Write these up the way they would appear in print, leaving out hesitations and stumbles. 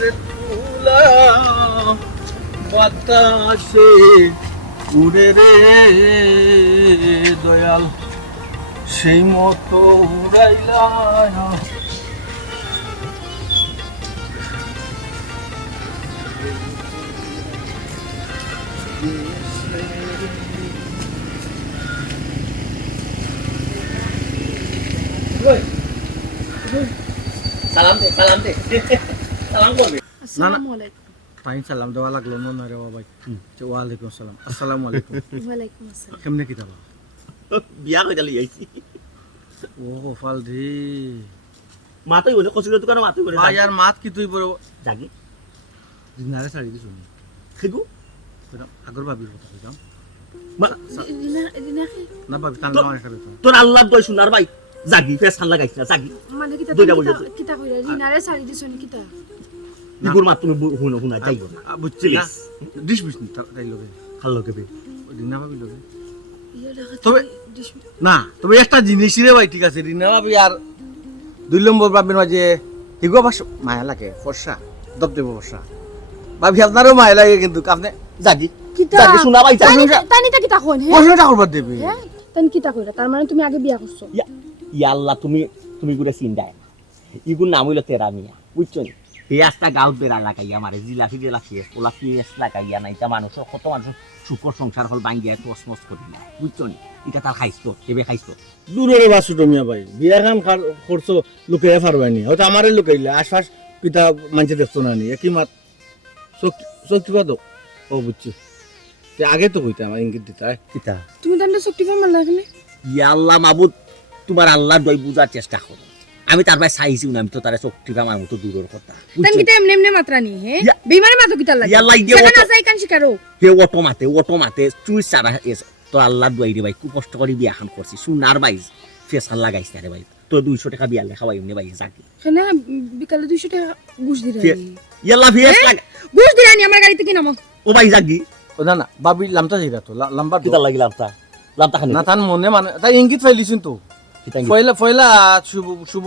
ফুলের তুলা বাতাসে উড়ে রে দয়াল সেই মতো উড়াইলা সালাম দে সালাম করবে আসসালামু আলাইকুম তাই সালাম দেওয়া লাগলো না রে ভাই ওয়ালাইকুম আসসালাম আসসালামু আলাইকুম ওয়ালাইকুম আসসালাম কেমনে কি দাবা বিয়া কই যালি আইছি ও গোপাল রে মাতই বলে কসুর দোকান মাতই বলে ভাই আর মাত কি তুই বড় জাগি দিনারে ছাড়ি দিছ নি খেগু আগর ভাবির কথা কইতাম রিনা না ভাবি তান আমার একটা ব্যাপার তোর আল্লাহ দই শুনার ভাই জাগি ফেস খান লাগাইছ না জাগি মানে কিতা কইরা রিনারে সারি দিছনি কিতা ইগুর মাত তুমি হুনা যাইও বুঝছি না ডিশ বিশ তাই লগে খাল লগে বে দিনা ভাবি লগে ইয়া লাগা তবে না তবে একটা জিনিস রে ভাই ঠিক আছে রিনা ভাবি আর দুই নম্বর ভাবির মাঝে হিগো বাস মায়া লাগে ফর্সা দবদেব ফর্সা ভাবি আপনারও মায়া লাগে কিন্তু আপনি জাগি কিতা জাগি শুনা ভাই তানিটা কিতা কোন হে প্রশ্নটা করবার দেবে হ্যাঁ তান কিতা কইরা তার মানে তুমি আগে বিয়া করছো ইয়া আল্লাহ তুমি গুরে চিন্তায় ইগুর নাম হইল তেরা মিয়া বুঝছো নি এই আস্তা গাঁত বেড়া লাগাইয়া মারে জিলাফি লাগাইয়া ওলা পিএস লাগাইয়া না এটা মানুষের কত মানুষের সুখর সংসার হল ভাঙ্গিয়া টসমস করি না বুঝছো নি এটা তার খাইছো কেবে খাইছো দূরের বাসু টমিয়া ভাই বিয়া খান করছো লুকে পারবানি হয়তো আমারে লুকাইলে আশপাশ পিতা মানছে দেখছো না নি একই মাত শক্তি পাতো ও বুঝছি আগে তো কইতে আমার ইঙ্গিত দিতা কিতা তুমি তান্ডা শক্তি পার মারলা কেনে ইয়া আল্লাহ মাবুদ তোমার আল্লাহ দই বুঝার চেষ্টা করো আমি তার ভাই চাইছিও না আমি তো তারে শক্তি আমার মতো দূরের কথা তান কিতা এমনি মাত্রা নি হে বেমারে মাতো কিতা লাগে ইয়া আল্লাহ সেটা না চাই কান শিকারো হে অটো মাতে চুই সারা তো আল্লাহ দই রে ভাই খুব কষ্ট করে বিয়া খান করছি সুনার ভাই ফেসাল লাগাইছ না রে ভাই তো 200 টাকা বিয়া লেখা ভাই এমনি ভাই জাকি কেনা বিকালে 200 টাকা ঘুষ দিরা ইয়া আল্লাহ ফেস লাগা ঘুষ দিরানি আমার গাড়িতে কি নামো ও ভাই জাকি ও না বাবি লামতা যাইরা তো লাম্বা কিতা লাগিলাম তা খানি না তান মনে মানে তাই ইঙ্গিত ফাইলিছিন তো ফয়লা শুভ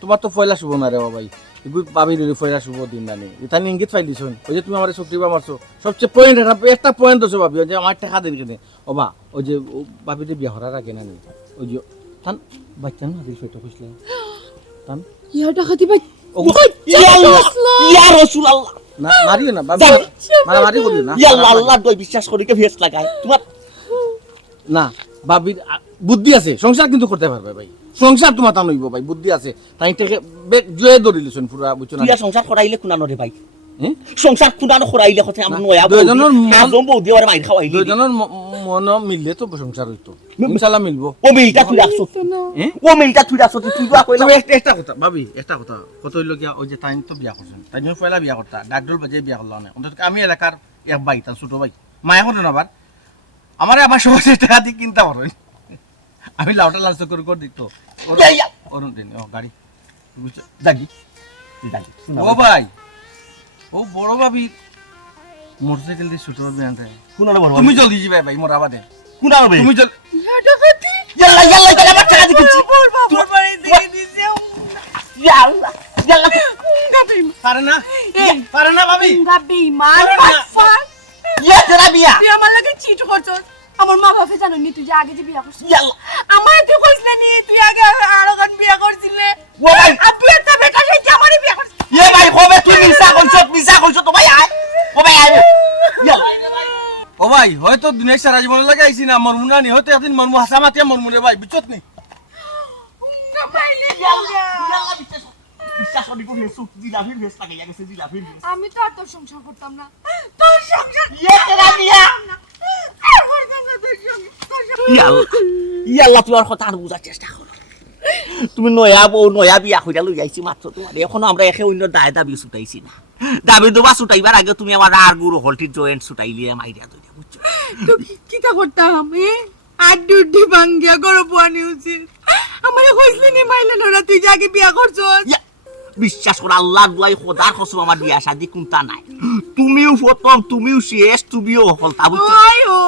তোমার তো ফয়লা শুভ না রে ভাই এগুলো বাবির ফয়লা শুভ দিন না নেই এটা ইঙ্গিত ফাইলিছন ওই যে তুমি আমার শক্তি মারছো সবচেয়ে পয়েন্ট একটা পয়েন্ট আছে ভাবি যে আমার টাকা দেন কেনে ও বা ওই যে বাবিতে বিয়া করার আগে না নেই ওই যে তান বাচ্চা না দিল সেটা কইছলে তান ইয়া টাকা দিবা ইয়া আল্লাহ ইয়া রাসূলুল্লাহ না মারিও না বাবি মারি করিও না ইয়া আল্লাহ আল্লাহ দই বিশ্বাস করি কে ফেস লাগায় তোমার না বাবির বুদ্ধি আছে সংসার কিন্তু করতে পারবে ভাই সংসার তোমার তা নইব ভাই বুদ্ধি আছে তাই থেকে জয়ে ধরিলছেন পুরা বুঝছো না তুই সংসার করাইলে কুনানো রে ভাই সংসার কুনানো করাইলে কথা আমরা নয়া দুইজনের মন বউদি আর মাইর খাওয়াইলি দুইজনের মন মিললে তো সংসার হইতো ইনশাআল্লাহ মিলবো ও মিলটা তুই রাখছ ও মিলটা তুই রাখছ তুই দুয়া কইলা একটা কথা ভাবি একটা কথা কত হইল কি ওই যে তাই তো বিয়া করছেন তাই জন্য পয়লা বিয়া করতা ডাকডল বাজে বিয়া করলো না অন্তত আমি এলাকার এক ভাই তার ছোট ভাই মায়া করতেন আবার আমারে আবার সবাই টাকা দিয়ে কিনতে পারবেন আমি লাউটা লাল চক্কর করে দিত অরুণ দিন ও গাড়ি জাগি ও ভাই ও বড় ভাবি মোটরসাইকেল দিয়ে ছোট ভাবি আনতে কুনানো বড় তুমি জলদি যাবে ভাই মোর আবাদে কুনানো ভাই তুমি জল ইয়া টাকা দি ইয়াল্লা ইয়াল্লা তাহলে আমার টাকা দিচ্ছি বল বাবা বাড়ি দিয়ে দিছে ইয়াল্লা ইয়াল্লা গাবি পারে না ভাবি গাবি মার ফাট ইয়া তেরা মিয়া তুই আমার লাগে চিট করছস আমার মা বাবা জানো নি তুই যে আগে যে বিয়া করছিস ইয়াল্লা আমার তুই কইছলে নি তুই আগে আরোগান বিয়া করছিলে ও ভাই আপনি একটা বেটা সেই আমারই বিয়া করছিস ইয়ে ভাই কবে তুই মিছা কইছ তো ভাই আয় ও ভাই আয় ইয়াল্লা ও ভাই হয়তো দুনিয়া সারা জীবন লাগে আইছি না মরমু না নি হয়তো একদিন মরমু হাসা মাতিয়া মরমু রে ভাই বিচত নি বিশ্বাস করি কো হেসু জিলাফির ভেস লাগে গেছে জিলাফির ভেস আমি তো আর তোর সংসার করতাম না তোর সংসার ইয়ে তেরা মিয়া ইয়াল্লা তুই আর কথা আর বুঝার চেষ্টা করো তুমি নয়া বউ নয়া বিয়া কইরা লই যাইছি মাত্র তোমার এখনো আমরা একে অন্য দাবি ছুটাইছি না দাবি দুবা ছুটাইবার আগে তুমি আমার আর গুরু হলটির জয়েন্ট ছুটাইলিয়ে মাইরা দইরা বুঝছো তো কিটা করতাম আমি আড্ডি ভাঙ্গিয়া করো পানি উচিত আমারে কইছলি নি মাইলে নরা তুই আগে বিয়া করছস বিশ্বাস কর আল্লাহ দুয়াই খোদার কসম আমার বিয়া শাদি কোনটা নাই তুমিও প্রথম তুমিও শেষ তুমিও হলতা বুঝছো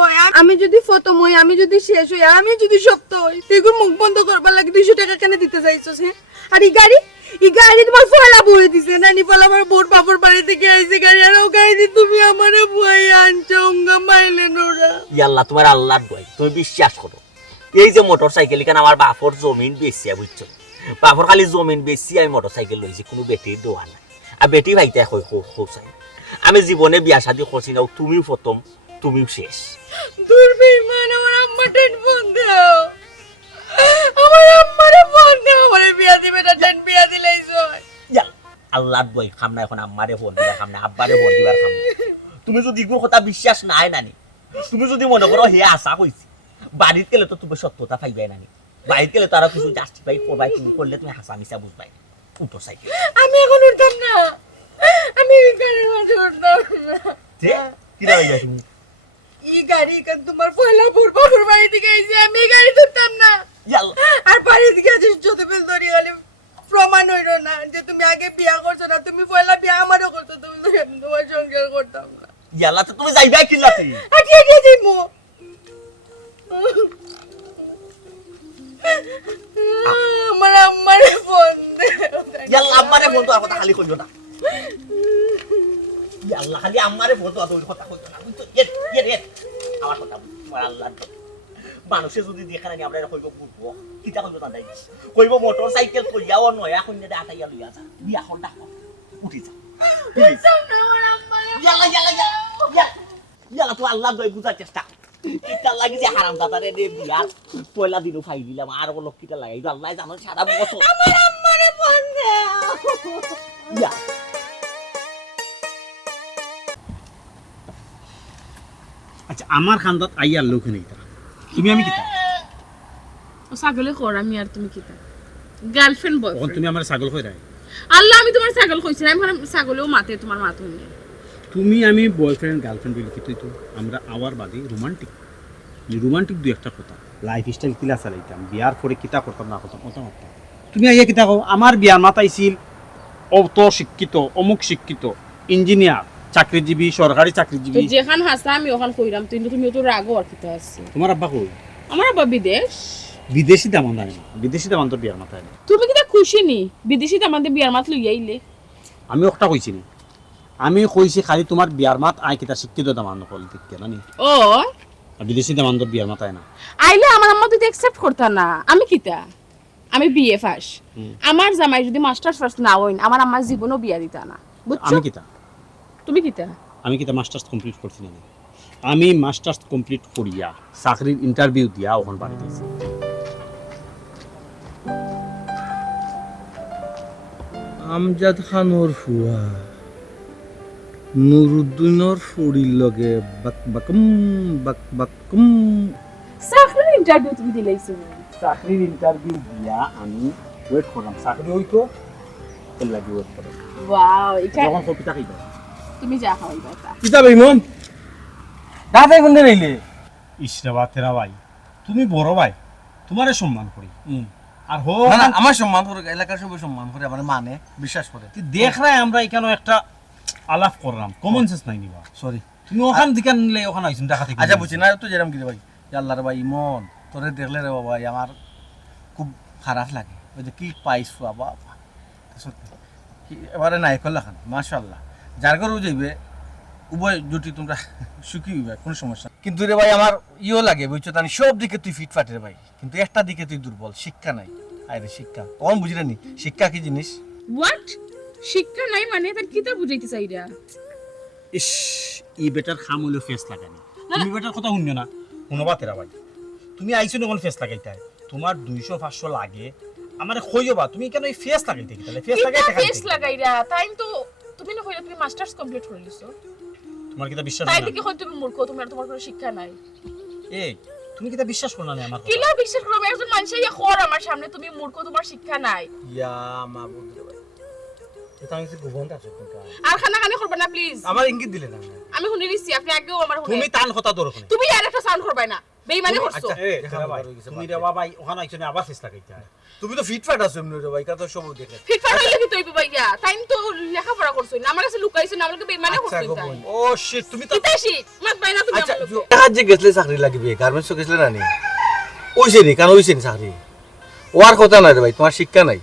ওই আমি যদি প্রথম হই আমি যদি শেষ হই আমি যদি সপ্ত হই তুই মুখ বন্ধ করবার লাগি 200 টাকা কেন দিতে চাইছস হ্যাঁ আর এই এই গাড়ি তোমার ফলা বয়ে দিছে না নি ফলা আমার বোর বাপর বাড়ি থেকে আইছে গাড়ি আর ও গাড়ি তুমি আমারে বয়ে আনছো উঙ্গা মাইলে নোরা ইয়াল্লাহ তোমার আল্লাহর দোয়াই তুমি বিশ্বাস করো এই যে মোটরসাইকেল এখানে আমার বাপর জমিন বেচিয়া বুঝছো বাপর খালি জমিন বেচি আমি মোটরসাইকেল লইছি কোনো বেটির দোয়া নাই আর বেটি ভাইতে খোঁচাই আমি জীবনে বিয়া শাদী করছি না তুমিও প্রথম তুমিও শেষ দূর বেঈমান আমার আম্মা টেন ফোন দাও আমার আম্মারে ফোন দাও আমারে বিয়া দিবে না টেন বিয়া দিলেই জয় ইয়া আল্লাহর দোয়াই খামনা এখন আম্মারে ফোন দিবা খামনা আব্বারে ফোন দিবার খাম তুমি যদি ইগুর কথা বিশ্বাস নাই নানি তুমি যদি মনে করো হে আশা কইছি বাড়িতে গেলে তো তুমি সত্যতা পাইবাই নানি বাড়িতে গেলে তারা কিছু জাস্টিফাই করবাই তুমি করলে তুমি হাসা মিশা বুঝবাই মোটরসাইকেল আমি এখন উঠতাম না আমি এই গাড়ির মধ্যে উঠতাম না যে কি রাইবা তুমি এই গাড়ি কান তোমার পয়লা বাপর বাড়ি থেকে আইছে আমি এই গাড়ি ধরতাম না ইয়াল্লাহ আর বাড়ি থেকে আজ যত বেল ধরি গেলে প্রমাণ হইল না যে তুমি আগে বিয়া করছো না তুমি পয়লা বিয়া আমারও করছো তুমি তোমার সংসার করতাম না ইয়াল্লাহ তো তুমি যাইবা কি লাতি আজকে কে দিমু আমার আম্মারে ফোন দে ইয়াল্লাহ আম্মারে ফোন তো কথা খালি কইলো না ইয়াল্লাহ খালি আম্মারে ফোন তো ওই কথা কইলো না বুঝছো ইয়ে আমার কথা তোমার আল্লাহর মানুষে যদি দেখে না আমরা কইব বুঝবো কিটা কইব না দাই কইব মোটরসাইকেল কইয়াও নয়া কইনে দে আটাইয়া লইয়া যা বিয়া হল ডাক উঠি যা প্লিজ ইয়াল্লাহ তো আল্লাহ দই বুঝার চেষ্টা কিটা লাগি যে হারাম দাদারে দে বিয়ার পয়লা দিনও ফাই দিলাম আর বলো কিটা লাগাই আল্লাহ জানো সারা বছর আমার আম্মারে ফোন দে ইয়া আচ্ছা আমার খান্দাত আইয়ার লোক নেই তুমি আমি কিতা ও ছাগলে খোর আমি আর তুমি কিতা গার্লফ্রেন্ড তখন বয়ফ্রেন্ড তুমি আমার ছাগল কই রাই আল্লাহ আমি তোমার ছাগল কইছি আমি ভাবলাম ছাগলেও মাতে তোমার মাত হইনি তুমি আমি বয়ফ্রেন্ড গার্লফ্রেন্ড বলি তুই তো আমরা আওয়ার বাদে রোমান্টিক দুই একটা কথা লাইফ স্টাইল কিলা চালাইতাম বিয়ার পরে কিতা করতাম না করতাম কথা মারতাম তুমি আইয়া কিতা কও আমার বিয়ার মাতাইছিল অত শিক্ষিত অমুক শিক্ষিত ইঞ্জিনিয়ার চাকরিজীবী সরকারি চাকরিজীবী তো যেখান হাসা আমি ওখান কইরাম কিন্তু তুমি তো রাগও আর কিতা আছে তোমার আব্বা কই আমার আব্বা বিদেশ বিদেশি দামান জানি না বিদেশি দামান তো বিয়ার মাথায় না তুমি কিতা খুশি নি বিদেশি আমাদের বিয়ার মাত লই আইলে আমি একটা কইছি না আমি কইছি খালি তোমার বিয়ার মাত আই কিতা শিক্ষিত দামান নকল ঠিক কেন নি ও আর বিদেশি দামান তো বিয়ার মাথায় না আইলে আমার আম্মা তো একসেপ্ট করতা না আমি কিতা আমি বিএ পাস আমার জামাই যদি মাস্টার্স ফার্স্ট না হইন আমার আম্মা জীবনও বিয়া দিতা না বুঝছো আমি কিতা তুমি কিতা আমি কিতা মাস্টার্স কমপ্লিট করছি না আমি মাস্টার্স কমপ্লিট করিয়া চাকরির ইন্টারভিউ দিয়া ওখান বাড়ি দিয়েছি আমজাদ খানোর ফুয়া নুরুদ্দিনের ফুড়ির লগে বাক বাকুম চাকরির ইন্টারভিউ তুমি দিলাইছো চাকরির ইন্টারভিউ দিয়া আমি ওয়েট করলাম চাকরি হইতো এর লাগি ওয়েট করলাম ওয়াও এটা যখন কবিতা খাইবা তুমি যা খাওয়াইবা তা কিতাব ইমন দাদাই কোন দিন আইলে ইসরাবা তেরা ভাই তুমি বড় ভাই তোমারে সম্মান করি আর হো না না আমার সম্মান করে এলাকার সবাই সম্মান করে আমার মানে বিশ্বাস করে তুই দেখ রাই আমরা এখানে একটা আলাপ করলাম কমন সেন্স নাই নিবা সরি তুমি ওখান দিকে নিলে ওখানে আইছুন টাকা থেকে আচ্ছা বুঝছি না তো যেরকম কি রে ভাই আল্লাহ রে ভাই ইমন তোরে দেখলে রে বাবা আমার খুব খারাপ লাগে ওই যে কি পাইছো বাবা সত্যি এবারে নাই করলা খান মাশাআল্লাহ যার ঘরেও যাইবে উভয় জুটি তোমরা সুখী হইবে কোনো সমস্যা কিন্তু রে ভাই আমার ইও লাগে বুঝছো তানি সব দিকে তুই ফিটফাট রে ভাই কিন্তু একটা দিকে তুই দুর্বল শিক্ষা নাই আরে শিক্ষা তখন বুঝলি নি শিক্ষা কি জিনিস হোয়াট শিক্ষা নাই মানে তার কিতা বুঝাইতে চাইরা ইস ই বেটার খাম হইলো ফেস লাগানি তুমি বেটার কথা শুনিও না শুনবা তেরা ভাই তুমি আইছো না কোন ফেস লাগাইতা তোমার 200 500 লাগে আমারে কইবা তুমি কেন এই ফেস লাগাইতে কি তাহলে ফেস লাগাইতে কিতা ফেস লাগাইরা তাই তো তুমি না কইলা তুমি মাস্টার্স কমপ্লিট করে লিছো তোমার কিটা বিশ্বাস তাই না দেখি কই তুমি মূর্খ তোমার কোনো শিক্ষা নাই এই তুমি কিটা বিশ্বাস করো না আমার কথা কিলা বিশ্বাস করো একজন মানুষ ইয়া খর আমার সামনে তুমি মূর্খ তোমার শিক্ষা নাই ইয়া মাবুদ রে ভাই এটা আমি গোবন্ধ আছে তো আর খানা খানি করবে না প্লিজ আমার ইঙ্গিত দিলে না আমি শুনি দিছি আপনি আগেও আমার শুনে তুমি টান কথা ধরো না তুমি আর একটা সাউন্ড করবে না বেঈমানি করছো আচ্ছা এই তেরা ভাই তুমি রে বাবা ওখানে আইছো না আবার ফেস লাগাইতা তুমি তো ফিটফাট আছো এমনি রে ভাই কত সব দেখে ফিটফাট হইলে কি তুই ভাইয়া তাই তো লেখাপড়া করছই না আমার কাছে লুকাইছো না আমাকে বেঈমানি করছই তাই ও শিট তুমি তো কিতা শি মাত বাইনা তুমি আচ্ছা আমাকে কাজ যে গেছলে চাকরি লাগবে গার্মেন্টস গেছলে না নি ওইছে নি কারণ ওইছে নি চাকরি ওর কথা না রে ভাই তোমার শিক্ষা নাই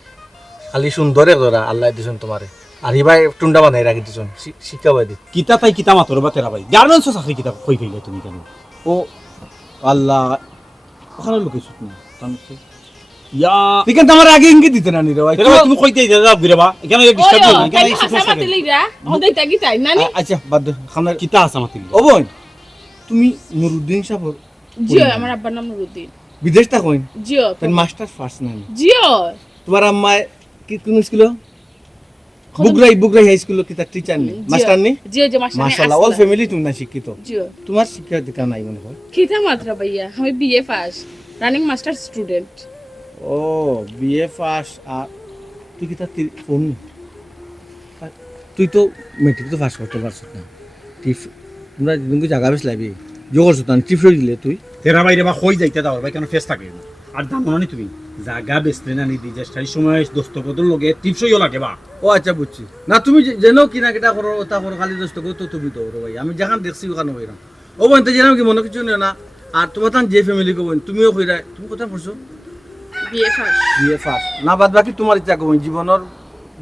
খালি সুন্দরে ধরা আল্লাহ দিছুন তোমারে আর হিবাই টুন্ডা বানাই রাখি দিছুন শিক্ষাবাই দি কিতা তাই কিতা মাতর বা তেরা ভাই গার্মেন্টসও চাকরি কিতা কই ফেলে তুমি কেন ও আল্লাহ ওখানে লুকিয়েছ না ইয়া এখান তো আমার আগে ইঙ্গিত দিতে না নিরে ভাই তেরা ভাই তুমি কইতে যাও গিরে বা এখানে ডিস্টার্ব ওই না এখানে খালি হাসা মাতি লইরা ওদের তাগি তাই নানি আচ্ছা বাদ দে খানা কিতা আছে মাতিল ও বোন তুমি নুরুদ্দিন সাহেব জিও আমার আব্বার নাম নুরুদ্দিন বিদেশ তা কইন জিও তাই মাস্টার ফার্স্ট নাম জিও তোমার আম্মা কি কোন স্কুল বুগরাই হাই স্কুল কি তার টিচার নেই মাস্টার নেই জিও যে মাস্টার মাশাআল্লাহ অল ফ্যামিলি তুমি না শিক্ষিত জিও তোমার শিক্ষা দীক্ষা নাই মনে হয় কিতা মাত্রা ভাইয়া আমি BA pass running master student ও বিএ পাস আর তুই কি তার ফোন তুই তো মেট্রিক তো পাস করতে পারছ না টিফ তোমরা দিনকে জায়গা বেশ লাগবে জোর সুতান টিফ দিলে তুই তেরা ভাই রে বা কই যাইতে দাও ভাই কেন ফেস থাকে আর দাম মনে তুমি জায়গা বেচতে না নি দি যে সেই সময় দস্তকতর লগে টিপসইও লাগে বা ও আচ্ছা বুঝছি না তুমি যেন কিনা কেটা করো ওটা করো খালি দোস্ত করো তো তুমি তো ভাই আমি যেখান দেখছি ওখানে হইরাম ও বোন তো যেন কি মনে কিছু নেই না আর তোমার তান যে ফ্যামিলি কো বোন তুমিও কইরা তুমি কথা পড়ছো বিএ পাস বিএ পাস না বাদ বাকি তোমার ইচ্ছা কো জীবনের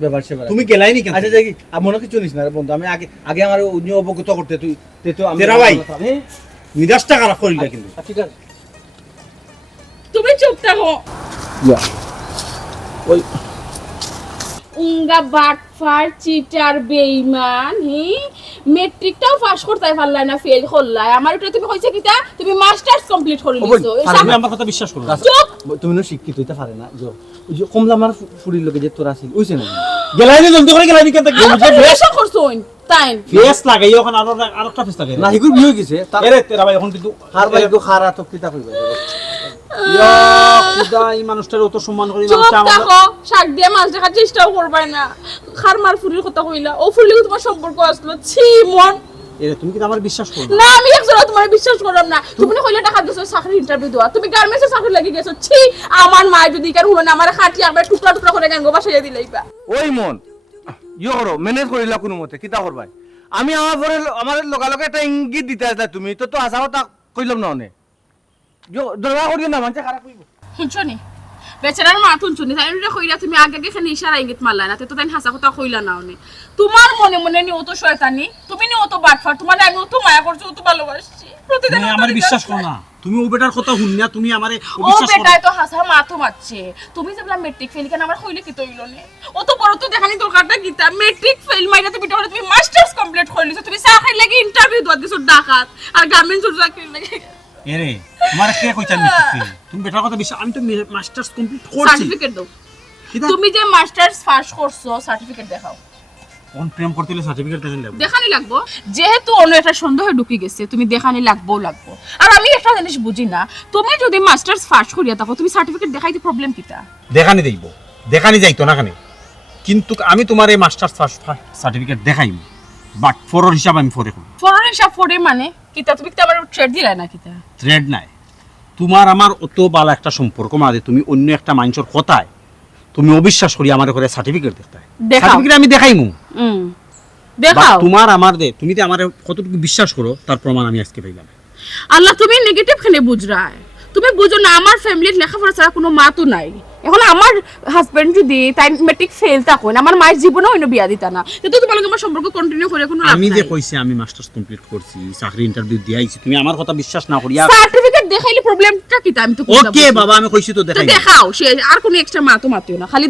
ব্যাপার সেবার তুমি গেলাই নি কেন আচ্ছা দেখি আর মনে কিছু নিস না রে বন্ধু আমি আগে আমার অন্য অবগত করতে তুই তো আমি তেরা ভাই। নিদাসটা খারাপ করিলা কিন্তু ঠিক আছে তুমি চুপ থাকো ইয়া ওই উঙ্গা বাটফার চিটার বেঈমান হি মেট্রিকটাও পাস করতে পারলাই না ফেল করলাই আমার এটা তুমি কইছে কিতা তুমি মাস্টার্স কমপ্লিট করে লিছো তুমি আমার কথা বিশ্বাস করো না চুপ তুমি না শিক্ষিত হইতে পারে না ওই যে কমলা আমার ফুরির লগে যে তোরা আছিল ওইছে না গেলাই নি জলদি করে গেলাই নি কেন প্রেশার করছুন তাই ফেস লাগাই ওখানে আরেকটা ফেস লাগে না হিগুর বিয়ে গেছে এরে তেরা ভাই এখন কিন্তু হার ভাই তো খারা তো কিতা কইবা ইয়া খুদা এই মানুষটার অত সম্মান করি চুপ মানুষটা আমার থাকো শাক দিয়ে মাছ দেখার চেষ্টাও করবাই না খার মার ফুরির কথা কইলা ও ফুরির তোমার সম্পর্ক আসলো ছি মন এরে তুমি কি আমার বিশ্বাস করো না আমি একজন তোমার বিশ্বাস করলাম না তুমি না কইলে টাকা দিছো চাকরি ইন্টারভিউ দেওয়া তুমি গার্মেন্টসে চাকরি লাগি গেছো ছি আমার মা যদি কার হলো না আমার খাটি একবার টুকরা টুকরা করে গাঙ্গো বাসাইয়া দিলাইবা ওই মন ইয়ে করো ম্যানেজ করিলা কোনো মতে কিতা করবাই আমি আমার লগালগে একটা ইঙ্গিত দিতে আসলা তুমি তো তো আশা কথা কইলাম না অনে দরকার করিও না মানুষ খারাপ কইব শুনছনি বেচারার মা শুনছনি তাই এটা কইরা তুমি আগে আগে খানি ইশারা ইঙ্গিত মারলা না তো তাই হাসা কথা কইলা না অনে তোমার মনে মনে নি অত শয়তানি তুমি নি অত বাটফার তোমার আমি অত মায়া করছো অত ভালোবাসছি প্রতিদিন তুমি আমার বিশ্বাস করো না তুমি ও বেটার কথা শুন না তুমি আমারে ও বিশ্বাস করো বেটায় তো হাসা মা তো মারছে তুমি যে বলা মেট্রিক ফেল কেন আমার কইলে কি তইলো নে অত বড় তো দেখানি দরকারটা কিতা মেট্রিক ফেল মাইরা তুমি বিটা তুমি মাস্টার্স কমপ্লিট করলিছো তুমি চাকরি লাগি ইন্টারভিউ দত দিছো ডাকাত আর গার্মেন্টস চাকরি লাগি এরে তোমার কে কইতা মিথ্যে তুমি বেটার কথা বিশ্বাস আমি তো মাস্টার্স কমপ্লিট করছি সার্টিফিকেট দাও তুমি যে মাস্টার্স পাস করছো সার্টিফিকেট দেখাও কোন প্রেম করতে হলে সার্টিফিকেট দেন লাগবে দেখানি লাগবো যেহেতু অন্য একটা সন্দেহ ঢুকে গেছে তুমি দেখানি লাগবো আর আমি একটা জিনিস বুঝি না তুমি যদি মাস্টার্স পাস করিয়া থাকো তুমি সার্টিফিকেট দেখাইতে প্রবলেম কিতা দেখানি দেইব দেখানি যাইতো না কানে কিন্তু আমি তোমার এই মাস্টার্স সার্টিফিকেট দেখাইম বাট ফরর হিসাব আমি ফরে করি ফরেন হিসাব ফরে মানে কিতা তুমি কি আমার ট্রেড দিলা না কিতা থ্রেড নাই তোমার আমার অত বালা একটা সম্পর্ক মাঝে তুমি অন্য একটা মানুষের কথায় তুমি অবিশ্বাস করি আমার করে সার্টিফিকেট দেখতে দেখাও। সার্টিফিকেট আমি দেখাইমু দেখাও তোমার আমার দে তুমি তো আমার কতটুকু বিশ্বাস করো তার প্রমাণ আমি আজকে পাইলাম আল্লাহ তুমি নেগেটিভ খানে বুঝরা তুমি বুঝো না আমার ফ্যামিলির লেখাপড়া ছাড়া কোনো মা তো নাই এখন আমার হাজবেন্ড যদি তাই মেট্রিক ফেল তা কই আমার মায়ের জীবনে অন্য বিয়া দিতা না তো তোমার লগে আমার সম্পর্ক কন্টিনিউ করে কোনো লাভ আমি যে নাই কইছি আমি মাস্টার্স কমপ্লিট করছি চাকরি ইন্টারভিউ দিয়ে আইছি তুমি আমার কথা বিশ্বাস না করিয়া সার্টিফিকেট দেখাইলে প্রবলেমটা কি আমি তো ওকে বাবা আমি কইছি তো তো দেখাই দেখাও সে আর কোনো এক্সট্রা মা তো মাতিও না খালি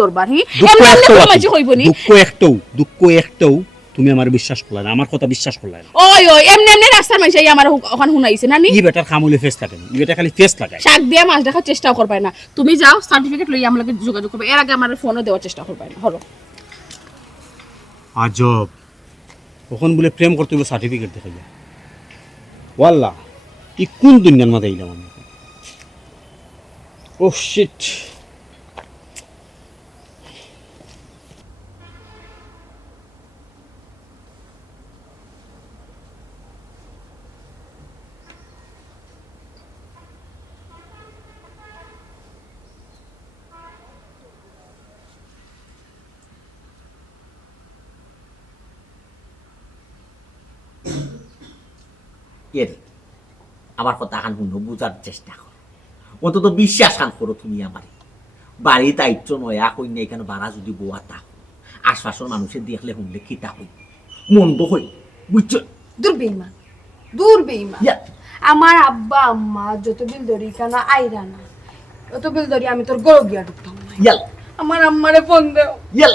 দরবার হি দুঃখ এমনি একটাও কোনো মাঝে হইবনি দুঃখ একটাও তুমি আমার বিশ্বাস করলা না আমার কথা বিশ্বাস করলা না ওই এমনি রাস্তার মাঝে আমার ওখান শুনাইছে না নি ই বেটার খামুলে ফেস লাগে ই বেটা খালি ফেস লাগায় শাক দিয়ে মাছ দেখার চেষ্টা করবে না তুমি যাও সার্টিফিকেট লই আমার লগে যোগাযোগ করবে এর আগে আমার ফোনও দেওয়ার চেষ্টা করবে না হলো আজব কখন বলে প্রেম করতে হইব সার্টিফিকেট দেখাইয়া ওয়াল্লাহ ই কোন দুনিয়ার মধ্যে আইলাম আমি ও শিট এর আমার কথা খান শুনো বুঝার চেষ্টা করো অন্তত বিশ্বাস খান করো তুমি আমারে বাড়িতে আইচ্ছ নয়া কইনা এখানে বাড়া যদি বোয়া তা আশপাশের মানুষের দেখলে শুনলে খিতা হই মন্দ হই বুঝছো দূর বেইমান দূর বেইমান ইয়া আমার আব্বা আম্মা যত বিল ধরি কেন আইরা না অত বিল ধরি আমি তোর গরু গিয়া ঢুকতাম না ইয়াল আমার আম্মারে ফোন দেও ইয়াল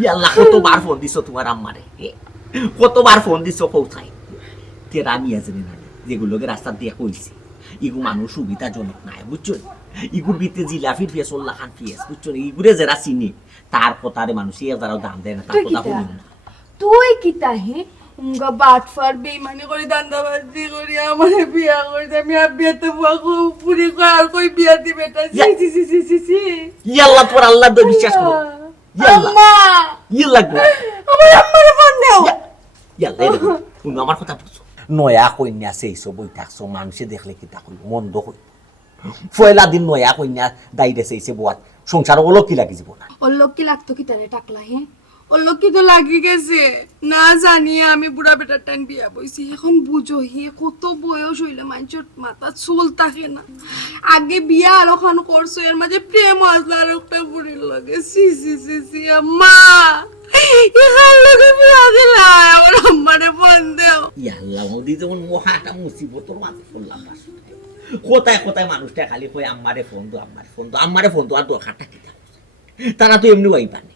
ইয়াল্লা কতবার ফোন দিছো তোমার আম্মারে কতবার ফোন দিছো কোথায় তেরা মিয়া জানি না যেগুলোকে রাস্তা দিয়ে কইছি ইগু মানুষ সুবিধাজনক নাই বুঝছো ইগুর ভিতরে জিলাফির ফেস ওল্লা খান ফেস বুঝছো ইগুরে যারা চিনি তার কথারে মানুষ যারাও দাম দেয় না তার তুই কথা কিতা? শুনি না তুই কি তাহে উঙ্গা বাটফার বেইমানি করে দান্দাবাজি করি আমারে বিয়া করে আমি আর বিয়াতে বুয়া কো পুরি কো আর কই বিয়া দিবে তা সি সি সি সি সি সি ইয়াল্লা তোর আল্লাহ দো বিশ্বাস করো ইয়াল্লা আম্মা ইয়াল্লা গো আমার আম্মারে ফোন দেও ইয়াল্লা তুমি আমার কথা বুঝছো নয়া কন্যা সেই সব বই থাকছো মানুষে দেখলে কি তা কইব মন্দ হই ফয়লা দিন নয়া কন্যা দাইরে সেইছে বুয়াত সংসার হলো কি লাগি জীবন ওর লোক কি লাগতো কি তারে টাকলা হে ওর লোক কি তো লাগি গেছে না জানিয়ে আমি বুড়া বেটার টাইম বিয়া বইছি এখন বুঝো হে কত বয়স হইলে মানুষের মাথা চুল থাকে না আগে বিয়া আর ওখান করছো এর মাঝে প্রেম আসলে আর একটা বুড়ির লগে সি সি সি সি আম্মা এখান লগে বিয়া দিলা আমার আম্মারে ফোন দেও ইয়াল্লা মোদি যেমন মহাটা মুসিবতর মাঝে পড়লাম কোথায় কোথায় মানুষটা খালি কই আম্মারে ফোন দো আম্মারে ফোন দো আর দরকারটা কি তারা তো এমনি ওয়াই পানে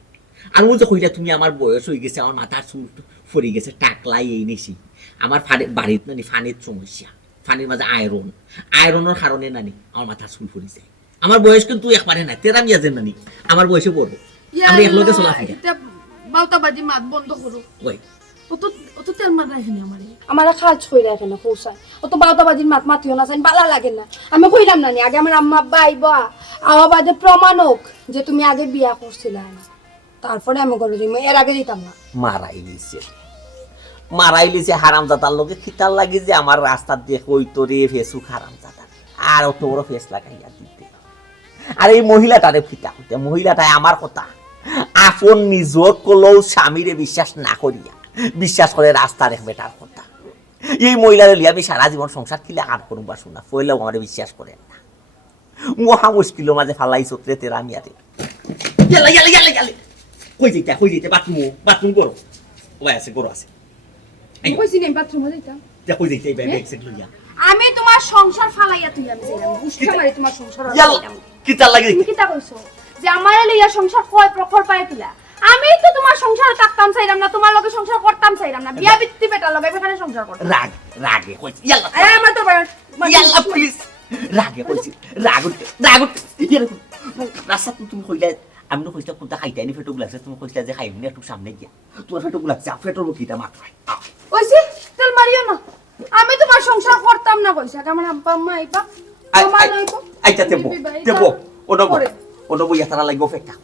আর ওই যে কইলা তুমি আমার বয়স হয়ে গেছে আমার মাথার চুল ফরি গেছে টাকলাই এই নিছি আমার বাড়িত নানি ফানির সমস্যা ফানির মাঝে আয়রনের কারণে নানি আমার মাথার চুল ফরি যায় আমার বয়স কিন্তু একবারে না তেরা মিয়া যে নানি আমার বয়সে বড় আমরা একলগে চলা ফিরা বাউতাবাজি মাত বন্ধ করো ওই অত তেল মার রাখেনি আমার কাজ কইরা এখানে পৌঁছায় অত বাউতাবাজির মাত মাতিও না বালা লাগে না আমি কইলাম না আগে আমার আম্মা আব্বা আইবা আওয়া বাদে প্রমাণ হোক যে তুমি আগে বিয়া করছিলে না তারপরে আমি করে দিই এর আগে দিতাম না মারাই লিছে হারামজাদার লোকে খিতাল লাগি যে আমার রাস্তা দিয়ে কই তোরে ফেসুক হারামজাদা আর অত বড় ফেস লাগাইয়া দিতে আর এই মহিলাটারে ফিতা হইতে মহিলাটাই আমার কথা আপন নিজর কলেও স্বামীরে বিশ্বাস না করিয়া বিশ্বাস করে রাস্তা রেখ বেটার কথা এই মহিলারে লিয়ে আমি সারা জীবন সংসার কিলে আর করুম বা শুনা পয়লাও আমার বিশ্বাস করেন না মহা মুশকিলের মাঝে ফালাই চত্রে তেরা মিয়ারে ইয়ালা ইয়ালা ইয়ালা ইয়ালা কই যেতে বাথরুম করো ওই আছে করো আছে কইছি না বাথরুমে যাইতাম যা কই যেতে ব্যাগ ব্যাগ সেট লইয়া আমি তোমার সংসার ফালাইয়া তুই আমি যাইলাম বুঝতে পারি তোমার সংসার ইয়ালা কি চাল লাগে তুমি কি তা কইছো যে আমারে লইয়া সংসার কয় প্রখর পায় কিলা আমি তো তোমার সংসারে থাকতাম চাইলাম না তোমার লগে সংসার করতাম চাইলাম না বিয়া বিত্তি বেটার লগে এখানে সংসার করতাম রাগে কইছি ইয়ালা আরে আমার তো ইয়ালা প্লিজ রাগে কইছি রাগ রাস্তা তুমি কইলা আমি তো কইলা কোনটা খাইতে আনি ফেটো লাগছে তুমি কইলা যে খাইম না একটু সামনে গিয়া তোমার ফেটো লাগছে ফেটোর কিটা মাত্রায় কইছি তেল মারিও না আমি তোমার সংসার করতাম না কইছা আমার আব্বা আম্মা আইবা তোমার লইবো আইতা দেবো ওনো বইয়া তারা লাগবো ফেটা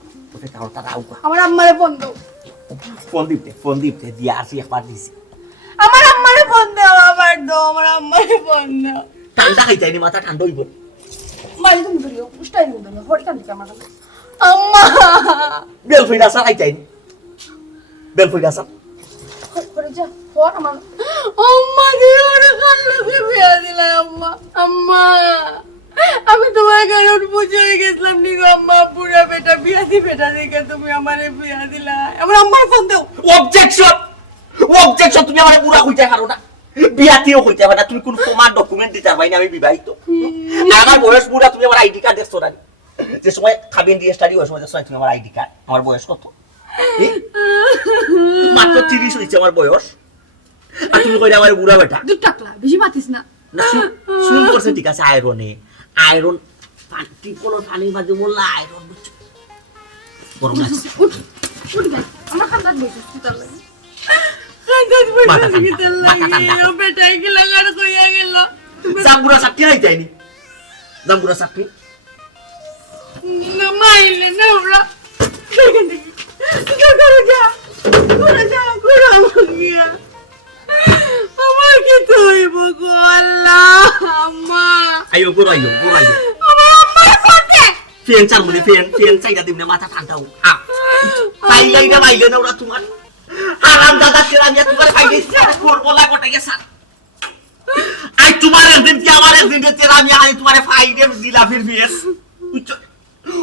তারা আউকা আমার আম্মারে ফোন দাও ফোন দিতে দিয়া আসি একবার দিছি আমার আম্মারে ফোন দাও আমার আম্মারে ফোন দাও ঠান্ডা খাইতে আনি মাথা ঠান্ডা হইব মারি তুমি করিও উস্তাই নি দাও হরতাম দিকে আমার আম্মা বেল ফইরা আসা খাইতে আনি বেল ফইরা আসা করে যা পর আমার আম্মা দিওর কালকে বিয়া দিলা আম্মা আমি তোমার কারণ বুঝে হয়ে গেছিলাম নি গো আম্মা পুরা বেটা বিয়া দি বেটা দেখে তুমি আমারে বিয়া দিলা আমার আম্মার ফোন দাও অবজেকশন তুমি আমারে পুরা কইতে পারো না বিয়াতিও কইতে পারো না তুমি কোন প্রমাণ ডকুমেন্ট দিতে পারবাই না আমি বিবাহিত আমার বয়স পুরা তুমি আমার আইডি কার্ড দেখছো না যে সময় খাবেন দিয়ে স্টাডি হয় সময় তুমি আমার আইডি কার্ড আমার বয়স কত মাত্র 30 হইছে আমার বয়স আর তুমি কইরা আমারে বুড়া বেটা দুধ টাকলা বেশি মাতিস না না শুন করছে ঠিক আছে আয়রন পানি কলর পানির মাঝে বললা আয়রন বুঝছো গরম লাগছে উঠ ভাই আমার খাতার বসে কিতার লাগে খাতার বসে কিতার লাগে বেটাই কি লাগার কইয়া গেল জাম্বুরা সাপটি আই যায়নি জাম্বুরা সাপটি না মাইলে না ওরা গিয়া আমার কি হইব গো আল্লাহ আম্মা আইও গোর আইও আমার আম্মার ফোনে ফেন চাইটা দিমনে মাথা ঠান্ডা হোক পাইলাইরা মাইলে না ওরা তোমার হারাম দাদা তেরা মিয়া তোমার পাইলে করব না কোটা গেছা আই তোমার একদিন কি আমার একদিন তেরা মিয়া আই তোমারে ফাইডে দিলা ফির বিএস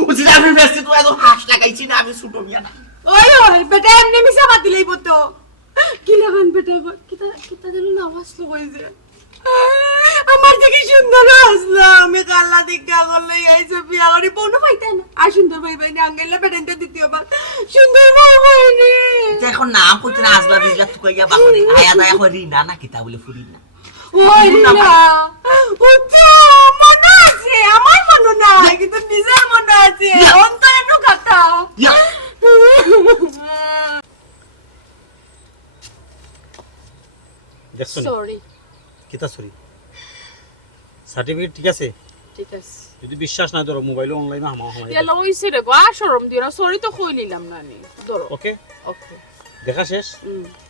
ও জিলাফির বেস্তে তো এত হাস লাগাইছি না আমি ছোট মিয়া না ওই ওই বেটা এমনি মিশা বাতিলেই বতো কি লাগান বেটা কিতা কিতা যেন না আওয়াজ তো কইছে আমার থেকে সুন্দর আসলো আমি কাল্লা দেখা করলে আইছে বিয়া করি বোনও পাইতা না আর সুন্দর ভাই ভাই আঙ্গেলা বেটানটা দ্বিতীয়বার সুন্দর না হয়নি এখন নাম কইতে না আসলা বিজলা তো কইয়া বাপরে আয়া দায়া করি না না কিতা বলে ফুরি না ওই না উঠো মনে আছে আমার মনে নাই কিন্তু নিজের মনে আছে অন্তরে নো কথা ইয়া দেখছো সরি কিতা সরি সার্টিফিকেট ঠিক আছে ঠিক আছে যদি বিশ্বাস না ধরো মোবাইলে অনলাইনে হামা ইয়ালা হইছে রে গো শরম দিও না সরি তো কই নিলাম না নি ধরো ওকে ওকে দেখা শেষ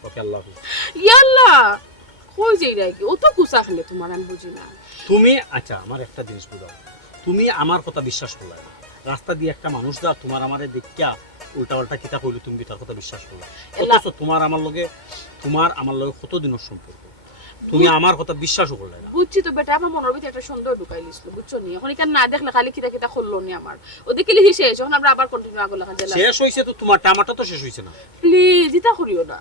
ওকে আল্লাহ হাফেজ ইয়াল্লা কই যাই রে ও তো কুসা খেলে তোমার আমি বুঝি না তুমি আচ্ছা আমার একটা জিনিস বুঝাও তুমি আমার কথা বিশ্বাস করলা না রাস্তা দিয়ে একটা মানুষ যা তোমার আমারে দেখিয়া উল্টা পাল্টা কিতা কইলো তুমি তার কথা বিশ্বাস করলা অথচ তোমার আমার লগে কত দিনের সম্পর্ক তুমি আমার কথা বিশ্বাসও করলে না বুঝছি তো বেটা আমার মনের ভিতরে একটা সন্দেহ ঢুকাই লিছিল বুঝছো নি এখন এখানে না দেখলে খালি কিতা কিতা করলো নি আমার ওদিকে লিখি শেষ যখন আমরা আবার কন্টিনিউ আগো লেখা জেলা শেষ হইছে তো তোমার টামাটা তো শেষ হইছে না প্লিজ ইতা করিও না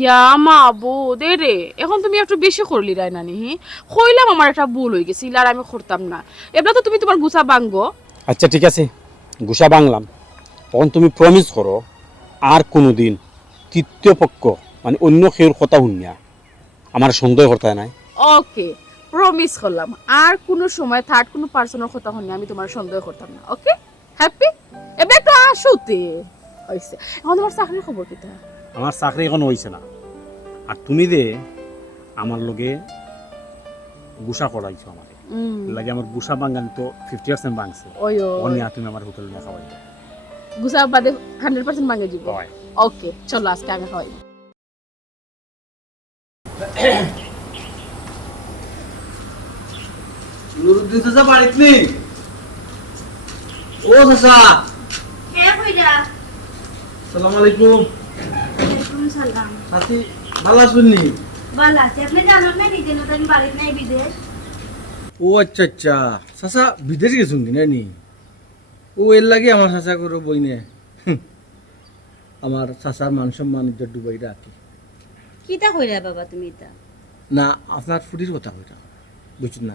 ইয়া মা বো দে রে এখন তুমি একটু বেশি করলি রাই নানি কইলাম আমার একটা ভুল হয়ে গেছিল আর আমি করতাম না এবার তো তুমি তোমার গুছা ভাঙ্গো আচ্ছা ঠিক আছে গুসা বাংলাম তখন তুমি প্রমিস করো আর কোনোদিন তৃতীয় পক্ষ মানে অন্য কেউর কথা শুনিয়া আমার সন্দেহ করতে নাই ওকে প্রমিস করলাম আর কোনো সময় থার্ড কোনো পার্সনের কথা শুনি আমি তোমার সন্দেহ করতাম না ওকে হ্যাপি এবার একটু আসুতে হইছে এখন তোমার চাকরির খবর কিতা আমার চাকরি এখন হইছে না আর তুমি যে আমার লগে গুসা করাইছো আমাকে লাগে আমার গুসা বাঙ্গানি তো 50% ভাঙছে ওই অনিয়া তুমি আমার হোটেল না খাওয়াই গুছা বাদে 100% ভাঙে দিব হয় ওকে চলো আজকে আমি খাওয়াই নুরুদ্দিন চাচা বাড়িতে নেই ও চাচা কে কইরা সালাম আলাইকুম ওয়ালাইকুম সালাম সাথী ভালো আছেননি ভালো আছে আপনি জানেন না কি যেন আমি বাড়িতে নাই বিদেশ ও আচ্ছা আচ্ছা চাচা বিদেশ গেছুন কিনা নি ও এর লাগে আমার চাচা করো বইনে আমার চাচার মান সম্মান ইজ্জত ডুবাই রাখি কিটা কইরা বাবা তুমি এটা না আপনার ফুটির কথা কইটা বুঝছেন না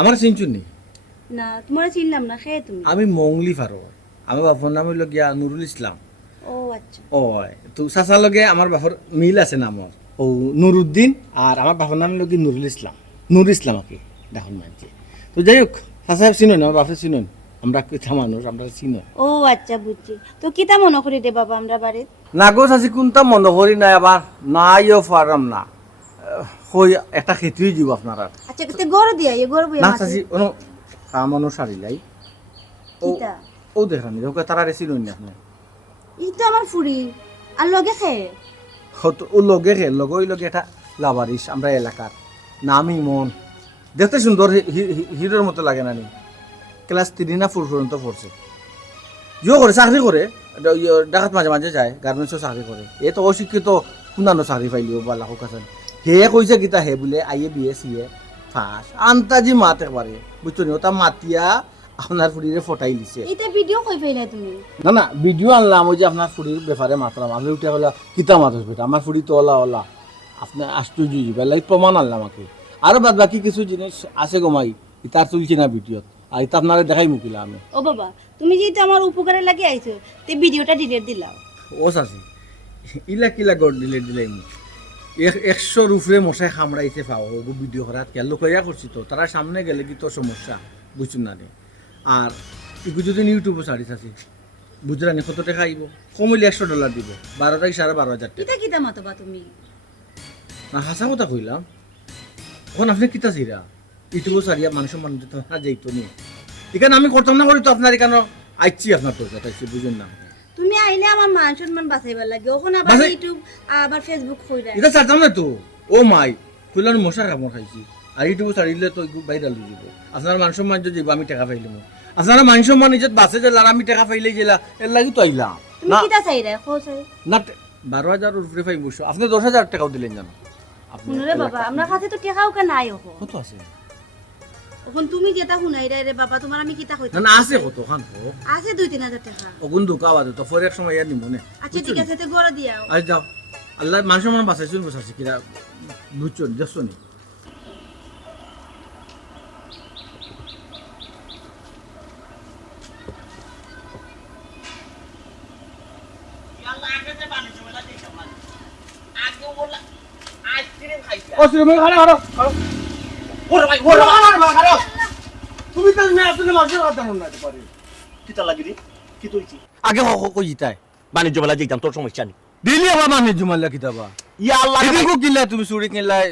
আমার চিনছুন নি না তোমার চিনলাম না খেয়ে তুমি আমি মংলি ফারো আমার বাপর নাম হইল গিয়া নুরুল ইসলাম ও আচ্ছা ও তো চাচার লগে আমার বাপর মিল আছে নামর ও নুরুদ্দিন আর আমার বাপর নাম হইল কি নুরুল ইসলাম নুর ইসলাম আর কি দেখুন মানছি তো যাই হোক চাচা চিনুন আমার বাপের চিনুন আমরা কিতা মানুষ আমরা চিনুন ও আচ্ছা বুঝছি তো কিটা মনে করি দে বাবা আমরা বাড়িতে না গো চাচি কোনটা মনে করি নাই আবার নাইও পারাম না হই একটা খেতেই দিব আপনারা আচ্ছা কত গড় দিয়া এ গড় বইয়া না চাচি কোনো কাম অনুসারী লাই ও কিটা ও দেখানি ওকে তারা চিনুন না আপনি ইটা আমার ফুরি আর লগে খেয়ে ও লগে রে লগই লগে একটা লাভারিস আমরা এলাকার নামই মন দেখতে সুন্দর হিরোর মতো লাগে না নি ক্লাস 3 না 4 পর্যন্ত পড়ছে ইয়ে করে চাকরি করে ডাকাত মাঝে মাঝে যায় গার্মেন্টসও চাকরি করে এ তো অশিক্ষিত কোনানো চাকরি পাইলিও বা লাখো কাছে হে কইছে কিতা হে বোলে আইয়ে বিয়ে সিয়ে ফাঁস আন্তাজি মাত একবারে বুঝছো নি ওটা মাতিয়া আপনার ফুড়িরে ফটাই দিছে এটা ভিডিও কই পাইলা তুমি না না ভিডিও আনলাম ওই যে আপনার ফুড়ির ব্যাপারে মাতলাম আমি উঠে হলো কিতা মাতস বেটা আমার ফুড়ি তো ওলা ওলা আপনার আশ্চর্য বেলায় প্রমাণ আনলাম আমাকে আরো বাদ বাকি কিছু জিনিস আছে গোমাই তার চলছে না ভিডিওত আর এটা আপনারা দেখাই মুকিলা আমি ও বাবা তুমি যেটা আমার উপকারে লাগি আইছো তে ভিডিওটা ডিলিট দিলাও ও চাচি ইলা কিলা গড় দিলে দিলাই মোক 100 রুফরে মশাই খামড়াইছে পাও ভিডিও করাত কেন লোকইয়া করছি তো তারা সামনে গেলে কি তো সমস্যা বুঝুন না রে আর ইগু যদি ইউটিউবে ছাড়ি চাচি বুঝরানি কত টাকা আইব কমিলে $100 দিব 12 থেকে 12,500 টাকা এটা কিটা মাতবা তুমি না হাসা কথা কইলাম এখন আপনি কিতা ছিরা ইউটিউব সারিয়া মানুষের মানুষ তো না যাইতো নি এখানে আমি করতাম না করি তো আপনার এখানে আইছি আপনার তো যাইছি বুঝুন না তুমি আইলে আমার মান সম্মান বাঁচাইবার লাগে ওখান আবার ইউটিউব আবার ফেসবুক কইরা এটা ছাড়তাম না তো ও মাই কইলাম মশার কামড় খাইছি আর ইউটিউব সারিলে তো ভাইরাল হয়ে যাব আপনার মান সম্মান যদি আমি টাকা পাইলাম আপনারা মান সম্মান ইজ্জত বাসে যে লার আমি টাকা পাইলে গেলা এর লাগি তো আইলাম তুমি কিটা চাইরা খোসাই না 12,000 উপরে পাই বসো আপনি 10,000 টাকাও দিলেন জানো শুনরে বাবা আমার কাছে তো টাকাও কা নাই ওখো কত আছে এখন তুমি যেটা শুনাই রে বাবা তোমার আমি কিটা কইতাম না না আছে কত খান আছে 2-3 হাজার টাকা ওগুন দুকা বাদে তো পরে এক সময় ইয়ার নিমনে আচ্ছা ঠিক আছে তে গড় দিয়াও আজ যাও আল্লাহ মানুষ মান বাঁচাইছুন বসাছি কিরা বুঝছুন দেখছুন ও শ্রীময় খাড়া খাড়া তুমি তো না আসলে মানুষের কথা না পারে কিতা লাগি রে কি তুইছি আগে কই জিতাই বাণিজ্য মেলা যাইতাম তোর সমস্যা নেই দিলি আবার মানে জুমাল্লা কিতাবা ইয়া আল্লাহ এদিকে কিনলাই তুমি চুড়ি কিনলাই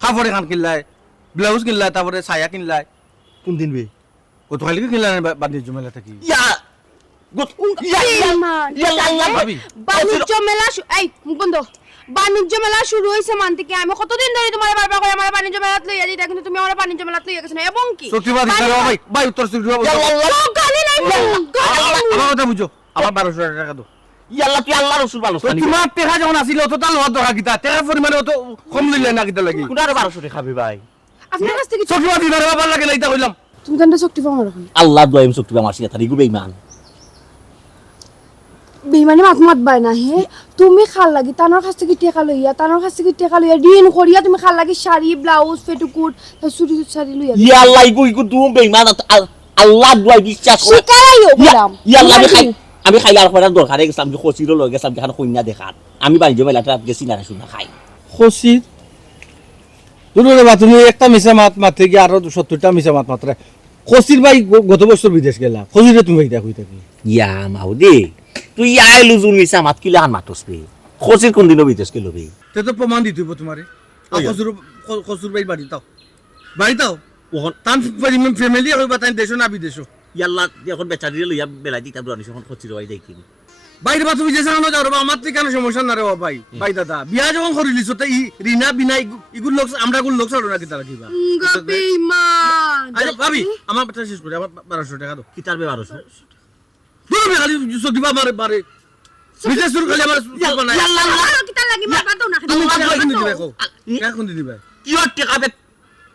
কাপড় খান কিনলাই ব্লাউজ কিনলাই তারপরে ছায়া কিনলাই কোন দিন বে কত খালি কিনলাই বাণিজ্য জুমাল্লা থাকি ইয়া ভাবি বাণিজ্য মেলা এই মুখ বন্ধ বাণিজ্য মেলা শুরু হইছে মান থেকে আমি কতদিন ধরে তোমার বারবার করে আমার বাণিজ্য মেলাত লইয়া দিতা কিন্তু তুমি আমার বাণিজ্য মেলাত লইয়া গেছ না এবং কি সত্যিবাদ দিতে ভাই ভাই উত্তর সুরিয়া গালি নাই আমার কথা বুঝো আমার 1200 টাকা দাও ইয়াল্লাহ তুই আল্লাহর রাসূল মানুষ তো তোমার টাকা যখন আসিল অত তাল হওয়ার দরকার কিতা টাকা পরিমাণে অত কম দিলে না কিতা লাগি কোন আর 1200 টাকা খাবি ভাই আপনার কাছ থেকে সত্যিবাদ দিতে বাবা লাগে লাইতা কইলাম তুমি কেন শক্তি পাও আমার এখন আল্লাহ দয়াম শক্তি আমার সিনা তারি গুবে ইমান বেইমানি মাত মাত বাই না হে তুমি খাল লাগি তানোর কাছ থেকে টাকা লইয়া তানোর কাছ থেকে টাকা লইয়া ঋণ করিয়া তুমি খাল লাগি শাড়ি ব্লাউজ পেটুকুট চুরি শাড়ি লইয়া ইয়া আল্লাহ ইগু তুমি বেঈমান আল্লাহ দয়াই বিশ্বাস কর শিকারাইও বললাম ইয়া আল্লাহ আমি খাইলার পরে দরকার গেছিলাম যে খসিরও লগে গেছিলাম যেখানে কইনা দেখাত আমি বাণিজ্য মেলাটা গেছি না শুনা খাই খসির দুনুরে বা তুমি একটা মিছা মাত মারতে গিয়ে আরো 70টা মিছা মাত মাত্রা খসির ভাই গত বছর বিদেশ গেলা খসিরে তুমি এটা কই থাকি ইয়া মাউদি তুই আইলু জুন মিছা মাত কিলা হান মাতস বে খসির কোন দিন বিদেশ গেল বে তে তো প্রমাণ দিতে হইব তোমারে খসুর খসুর ভাই বাড়ি তাও ওহন তান ফ্যামিলি হইবা তাই দেশো না বিদেশো ইয়াল্লাহ এখন বেচারি লইয়া বেলা দিতা দুরানি এখন খসির হই দেখিনি বাইরে বা তুমি যে সামনে যাও রে আমার তো কেন সমস্যা না রে ভাই ভাই দাদা বিয়া যখন করিলিস তো এই রিনা বিনা ইগুল লোক আমরা গুল লোক ছাড়ো না কি তারা কিবা বেঈমান আরে ভাবি আমার কথা শেষ করে আমার 1200 টাকা দাও কি তার বে 1200 তুমি খালি সদিবা মারে বারে বিদেশ শুরু খালি আমার বানাই কিটা লাগি মারবা তো না তুমি টাকা কোন দিবে কো টাকা কোন দিবে কি ওর টাকা বে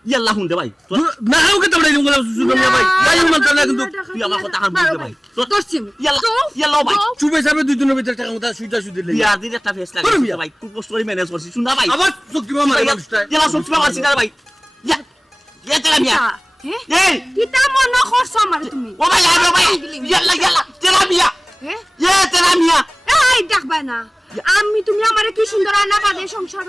ইয়াল্লাহ হুন দে ভাই না হাও কে তোমরা দিম গোলাম সুসু না ভাই ভাই মান না কিন্তু তুই আমার কথা হার বুঝতে ভাই দর্শিম ইয়াল্লাহ ভাই চুবে যাবে দুই দিনের ভিতরে টাকা মত সুইটা সুদি লে বিয়ার দিন একটা ফেস লাগে ভাই তুই কষ্ট করে ম্যানেজ করছিস শুনা ভাই আবার শক্তি মারে মানুষটা ইয়াল্লাহ শক্তি মারছিস না ভাই ইয়া ইয়া তেরা মিয়া এই কিতা মন করছ আমারে তুমি ও ভাই আরে ভাই ইয়াল্লাহ তেরা মিয়া ইয়া তেরা মিয়া এই দেখবা না আমি তুমি আমারে কি সুন্দর আনা বাদে সংসার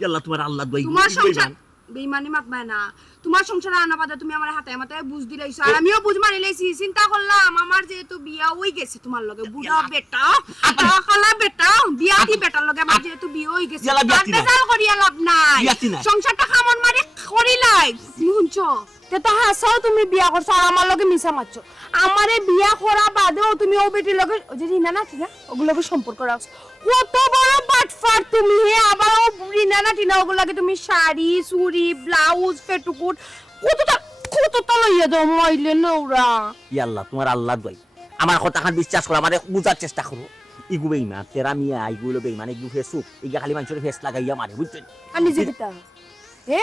ইয়াল্লাহ তোমার আল্লাহ দই তোমার সংসার বেঈমানি মাত বাই না তোমার সংসার আনা বাদে তুমি আমার হাতে মাথায় বুঝ দিলাইছো আর আমিও বুঝ মারি লাইছি চিন্তা করলাম আমার যেহেতু বিয়া হই গেছে তোমার লগে বুড়া বেটা খালা বেটা বিয়া দি বেটার লগে আমার যেহেতু বিয়া হই গেছে বেজাল করিয়া লাভ নাই সংসারটা খামন মারি করিলাই শুনছো তে তো হাসাও তুমি বিয়া করছো আর আমার লগে মিছা মারছো আমারে বিয়া করা বাদেও তুমি ও বেটির লগে ওই যে রিনা না টিনা ওগুলোকে সম্পর্ক রাখছো কত বড় বাটফার তুমি হে আবার ও রিনা না টিনা ওগুলোকে তুমি শাড়ি চুড়ি ব্লাউজ পেটুকুট কতটা লইয়া দাও মইলে নোরা ইয়াল্লাহ তোমার আল্লাহ দই আমার কথা খান বিশ্বাস করো আমারে বুঝার চেষ্টা করো ইগু বেঈমান তেরা মিয়া ইগুলো বেঈমান ইগু ফেসু ইগা খালি মানুষের ফেস লাগাইয়া মারে বুঝছেন আর নিজে কিতা হে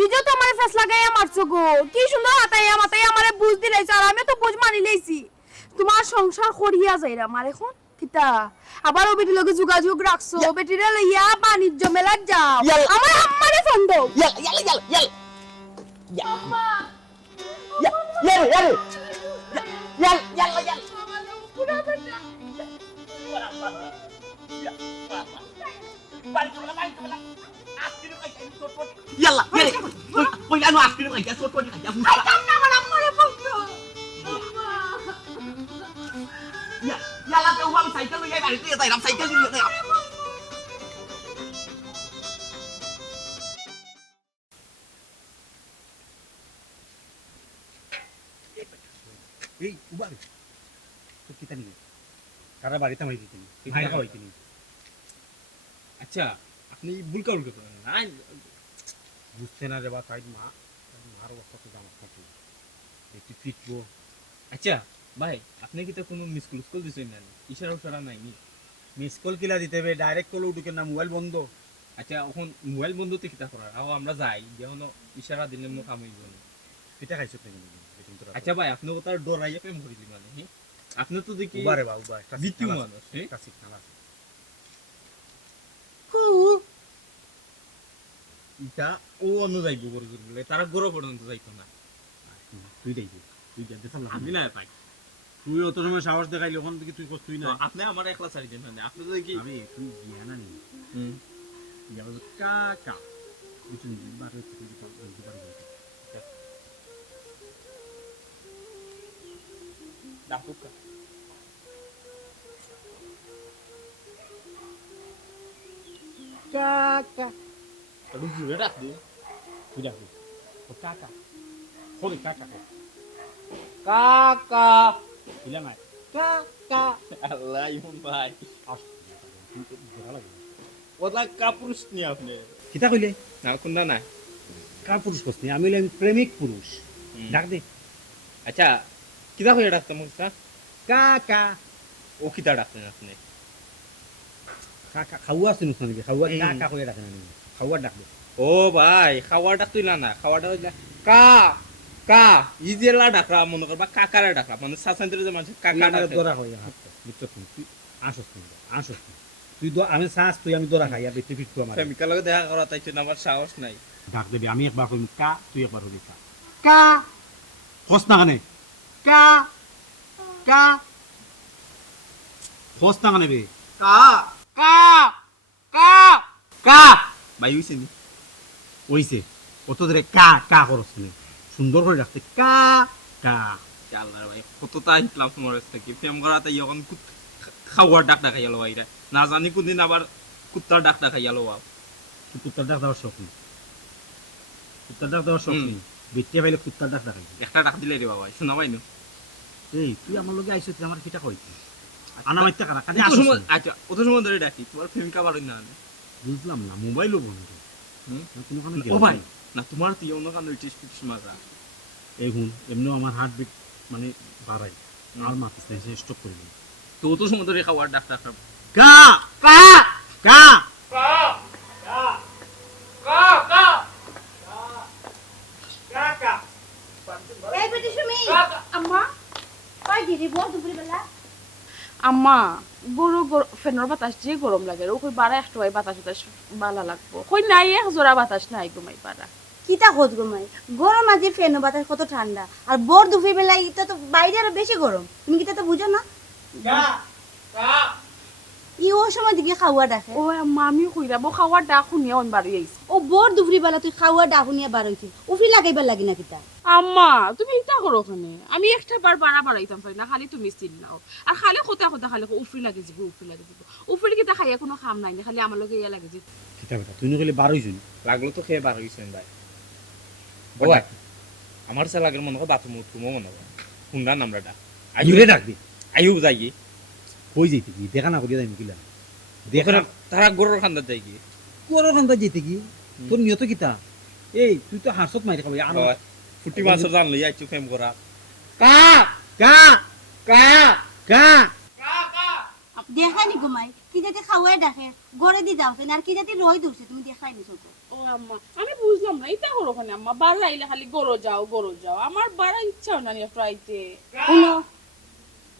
নিজে তো আমার ফেস লাগাইয়া মারছো গো কি সুন্দর হাতাইয়া মাতাইয়া আমারে বুঝ দিলাইছ আর আমি তো বুঝ মানি লাইছি তোমার সংসার করিয়া যাইরা আমার এখন কিতা আবার ও বেটির লগে যোগাযোগ রাখছো বেটিরে লইয়া বাণিজ্য মেলাত যাও আমার আম্মারে ফোন দাও ইয়াল্লাহ কই জানো আজকে ভাই ছোট করে খাইয়া বুঝা আমার আম্মারে ফোন দাও ইয়াল্লাহ তো ওয়াম সাইকেল লইয়া বাড়িতে যাই রাম সাইকেল নিয়ে যাই এই উবার তো কিতা নিয়ে কারা বাড়িতে মাই দিতেন ভাই খাওয়াইতেন আচ্ছা আপনি ভুল কাউল করতেন না বুঝতে না রে বা তাই মার অবস্থা তো জানাস নাকি একটু ফিটবো আচ্ছা ভাই আপনি কি তো কোনো মিস কল দিছেন না ইশারা উশারা নাই নি মিস কল কিলা দিতে হবে ডাইরেক্ট কল উঠুকে না মোবাইল বন্ধ আচ্ছা এখন মোবাইল বন্ধ তো কিতা করার আও আমরা যাই যেন ইশারা দিলে মো কাম হইব না এটা খাইছো নাকি আচ্ছা ভাই আপনি তো তার ডরাইয়া প্রেম করিলি মানে আপনি তো দেখি উবারে বা উবা একটা জিতু মানুষ একটা সিগন্যাল আছে এটা ও অন্য যাইব করে বলে তারা গরো পর্যন্ত যাইতো না তুই দেখবি তুই জানতে চান আমি না পাই তুই অত সময় সাহস দেখাইলি ওখান থেকে তুই তুই না আপনি আমার একলা ছাড়ি দেন না আপনি তো কি আমি তুই গিয়া না নি ইয়া বলে কাকা বুঝুন বারে তুই বলতে পারবি ডাকুকা কাকা আলু জুড়ে ডাক দিন তুই ডাকবি ও কাকা হরি কাকা কাকা ইলা নাই কাকা আল্লাহ ইমন ভাই আস তুই ভালো লাগে ওলা কাপুরুষ নি আপনি কিতা কইলে না কোনটা না কা পুরুষ কসনি আমি হইলাম প্রেমিক পুরুষ ডাক দে আচ্ছা কিতা কইরা ডাকতাম মুস্তা কাকা ও কিতা ডাকতেন আপনি কাকা খাওয়া আছে নুস নাকি খাওয়া কাকা কইরা ডাকে না খাওয়া ডাক দে ও ভাই খাওয়াটা তুইলা না খাওয়াটা হইলা কা কা ইজেলা ডাকরা মনে করবা কাকারা ডাকরা মানে সাসান্তরে যে মানুষ কাকা ডাকে দরা হয় হাত বুঝছ তুই আসস তুই আমি সাস তুই আমি দরা খাই আর তুই ফিট আমার প্রেমিকার লগে দেখা করা তাইছে না আমার সাহস নাই ডাক দেবি আমি একবার কইম কা তুই একবার হবি কা কা হস না কানে কা কা হস না কানে বে কা কা কা কা ভাই হইছে নি ওইছে কত ধরে কা কা করছ নি সুন্দর করে রাখতে কা কা আল্লাহ ভাই কতটা ইনফ্লাপ তোমার থেকে প্রেম করা তাই এখন খাওয়ার ডাক ডাকাই গেল ভাইরা না জানি কোনদিন আবার কুত্তার ডাক ডাকাই গেল বাপ তুই কুত্তার ডাক দেওয়ার শখ নেই কুত্তার ডাক দেওয়ার শখ নেই বেটিয়া পাইলে কুত্তার ডাক ডাকাই একটা ডাক দিলে রে বাবা শোনা ভাই না এই তুই আমার লগে আইছ তুই আমার কিটা কইছিস আনা মাইতে কারা কাজে অত আসছ সময় আচ্ছা অত সময় ধরে ডাকি তোমার প্রেমিকা বাড়ি না বুঝলাম না মোবাইলও বন্ধ কোনখানে ও ভাই না তোমার তুই অন্য কান টেস্ট মারা এই হুন এমনিও আমার হার্ট বিট মানে বাড়াই আর মাতিস না সে স্টপ করে দিই তো অত সময় ধরে খাওয়ার ডাক ডাক কা কা কা এই বেটি সুমি আম্মা কই দিদি বল দুপুর বেলা আম্মা গরু ফেনের বাতাস যে গরম লাগে ওই বাড়া একটু বাতাস বাতাস বালা লাগবো কই নাই এক জোড়া বাতাস নাই ঘুমাই পারা কিতা খোঁজ ঘুমাই গরম আজি ফ্যান বাতাস কত ঠান্ডা আর বোর দুপুর বেলা এটা তো বাইরে আরো বেশি গরম তুমি কিতা তো বুঝো না ই ও সময় দিকে খাওয়া ডাকে ও আম্মা আমি কইরাবো খাওয়ার ডাক শুনিয়া অন বাড়ি আইছি ও বোর দুপুর বেলা তুই খাওয়া ডাহুনিয়া বার হইছিস উফি লাগাইবার লাগি না কিতা আম্মা তুমি ইটা করো ওখানে আমি একটা বার বাড়াইতাম পারি না খালি তুমি চিল্লাও আর খালি কথা খালি উফরি লাগে যাব উফরি কিতা খাইয়া কোনো কাম নাই না খালি আমার লগে ইয়া লাগে যে কিটা বেটা তুই নকলে 12 জন লাগলো তো খেয়ে বার হইছেন ভাই ও ভাই আমার সে লাগের মনে হয় বাথরুম উঠুমো মনে হয় হুন্ডা নামরাটা আইরে ডাক দি আইও যাই কই যাইতে কি দেখা না করিয়া যাইম কিলা দেখা তারা গরুর খান্দার যাই কি কোরো কান্দা যাইতে কি তোর নিয়ত কিতা এই তুই তো হাসত মাইরে খাবি আর ফুটি মাছের জান লই আইছু ফেম করা কা কা কা কা দেখানি ঘুমাই কি যাতে খাওয়াই ডাকে গড়ে দি যাও আর কি যাতে রই দূরছে তুমি দেখাই নিছো তো ও আম্মা আমি বুঝলাম না ইটা করো ওখানে আম্মা বার লাইলে খালি গরো যাও আমার বাড়া ইচ্ছা না নিয়ে ফ্রাইতে শুনো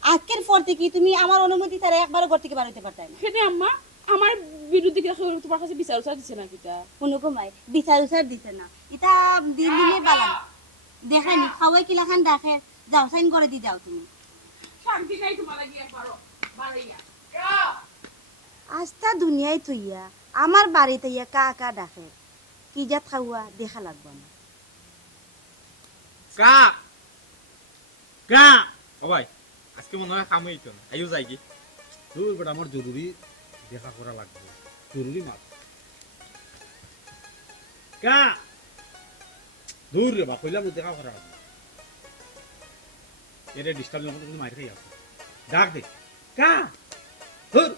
আজকের পর থেকে তুমি আমার অনুমতি ছাড়া একবারও ঘর থেকে বার হইতে পারতাই না সেটা আম্মা আমার বিরুদ্ধে কি তোমার কাছে বিচার দিছে না কিটা কোনো ঘুমাই বিচার উচার দিতে না এটা দিন দিনে বালা দেখাই নি খাওয়াই কিলা খান ডাকে যাও সাইন করে দি যাও তুমি শান্তি নাই তোমার লাগি একবারও বাড়াইয়া আস্তা দুনিয়ায় থইয়া আমার বাড়িতে ইয়া কা কা ডাকে কি জাত খাওয়া দেখা লাগবে না কা কা ও ভাই আজকে মনে হয় কাম হইতো না আইও যাই কি তুই বেটা আমার জরুরি দেখা করা লাগবে জরুরি মাছ কা দূর রে বা কইলাম দেখা করা লাগবে এরে ডিস্টার্ব যখন তুমি মাইর খাই আসো ডাক দে কা হুর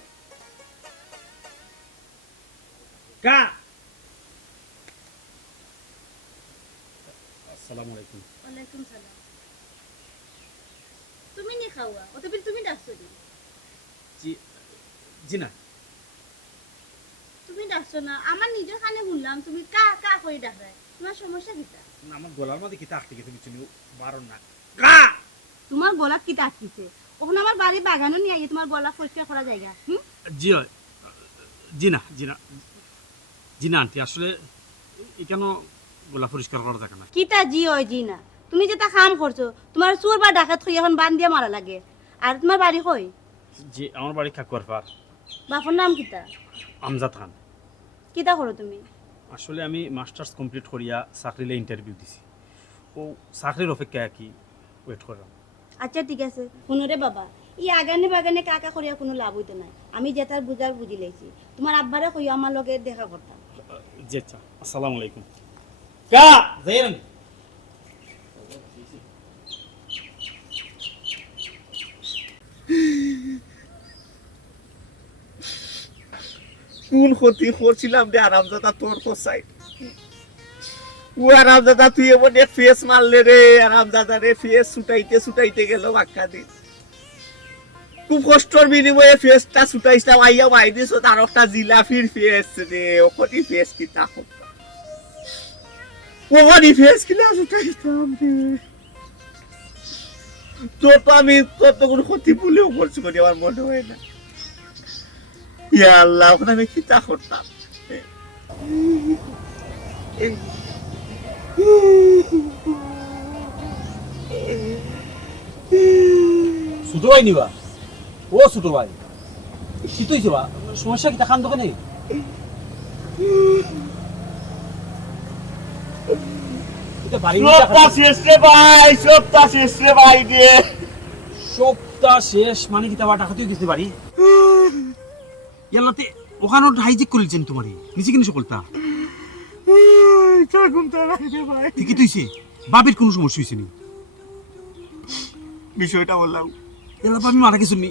কা আসসালামু আলাইকুম ওয়ালাইকুম সালাম তুমি নি খাওয়া ও তো তুমি ডাকছো নি জি জি না তুমি ডাকছো না আমার নিজের কানে শুনলাম তুমি কা কা করে ডাকরাই তোমার সমস্যা কিটা না আমার গলার মধ্যে কিতা আটকে গেছে কিছু বারণ না কা তোমার গলা কিটা আটকিছে ওখানে আমার বাড়ি বাগানো নিয়ে আইয়ে তোমার গলা পরিষ্কার করা জায়গা জি জি না জি না জি না আন্টি আসলে কেন গলা পরিষ্কার করা থাকে না কিটা জি হয় জি না তুমি যেটা কাম করছো তোমার চোর বা ডাকাত হই এখন বান দিয়ে মারা লাগে আর তোমার বাড়ি কই জি আমার বাড়ি কাকুয়ার পার বাপর নাম কিটা আমজাদ খান কিটা করো তুমি আসলে আমি মাস্টার্স কমপ্লিট করিয়া চাকরিলে ইন্টারভিউ দিছি ও চাকরির অপেক্ষায় কি ওয়েট করলাম আচ্ছা ঠিক আছে শুনো রে বাবা ই আগানে বাগানে কাকা করিয়া কোনো লাভ হইতো নাই আমি যেটার বুঝার বুঝি লাইছি তোমার আব্বারে কইও আমার লগে দেখা করতাম জি আচ্ছা আসসালামু আলাইকুম কা যাইরাম কোন ক্ষতি করছিলাম রে আরামদাদা তোর কোসাই ও আরামদাদা তুই এমন এক ফেস মারলে রে আরামদাদা রে ফেস ছুটাইতে গেল বাক্কা দিন খুব কষ্টর বিনিময়ে ফেসটা ছুটাইছিলাম আইয়া মাই দিছ তার একটা জিলাফির ফেস রে ওখানে ফেস কি তা ওখানে ফেস কিনা ছুটাইতাম রে তোর তো আমি কত কোনো ক্ষতি ভুলেও করছি বলে আমার মনে হয় না ইয়া আল্লাহ ওখানে আমি কি তা করতাম ছোট ভাই নিবা ও ছোট ভাই কি তুইছে বা সমস্যা কি দেখান দোকানে এটা বাড়ি সপ্তাহ শেষ রে ভাই রে সপ্তাহ শেষ মানে কি তা টাকা তুই গেছিস বাড়ি ইয়াল্লাতে ওখানে হাইজেক করেছেন তোমারে নিচে কিনে সকলতা ঠিকই তুইছে বাবির কোনো সমস্যা হয়েছে নি বিষয়টা বললাম এলা বাবি মারা কিছু নি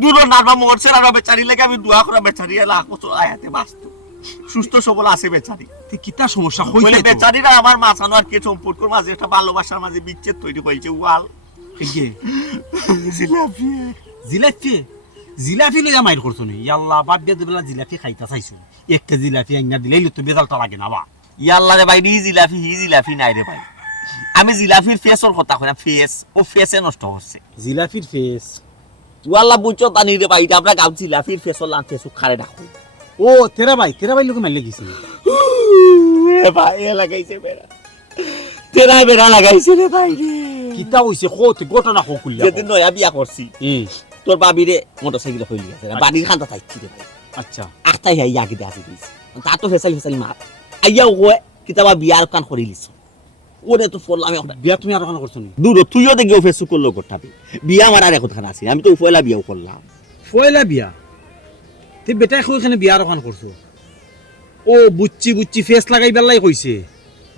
দূর নারবা মরছে আর বেচারি লাগে আমি দোয়া করা বেচারি লাখ বছর আয়াতে বাঁচতো সুস্থ সবল আছে বেচারি তুই কিতা সমস্যা বলে হইছে বেচারিরা আমার মাছানো আর কে সম্পর্কের মাঝে একটা ভালোবাসার মাঝে বিচ্ছেদ তৈরি হয়েছে ওয়াল এগে জিলাপি জিলাপি জিলাপি লইয়া মাইর করছো নি ইয়াল্লাহ বাদ দিয়ে দেবেলা জিলাপি খাইতা চাইছো একটা জিলাপি আইনা দিলেই তো বেজালটা লাগে না বা ইয়াল্লা রে ভাই হি জিলাপি নাই রে ভাই আমি জিলাপির ফেসর কথা কইনা ফেস ও ফেসে নষ্ট হচ্ছে জিলাপির ফেস ওয়াল্লা বুঝছো তানি রে ভাই আমরা গাও জিলাপির ফেসর লান ফেস খারে ডাকো ও তেরা ভাই লোকে মারলে গেছে এ ভাই এ লাগাইছে বেড়া তেরা বেড়া লাগাইছে রে ভাই রে কিতা হইছে কত ঘটনা কইলা যেদিন নয়া বিয়া করছি তোর বাবিরে মোটরসাইকেল হইলি আছে বাড়ির খান্তা তাইছি রে ভাই আচ্ছা আখতাই হাই আগে দে আসি দিছি তা তো ফেসাল মার আইয়া ওয়ে কিতাবা বিয়ার কান করি লিছ ওরে তো ফল আমি বিয়া তুমি আর কান করছো নি দূর তুইও দেখিও ফেসু করলো গোটাবি বিয়া আমার আর এখন আছে আমি তো পয়লা বিয়াও করলাম পয়লা বিয়া তুই বেটা এখানে বিয়া আর কান করছো ও বুচ্চি ফেস লাগাই বেলাই কইছে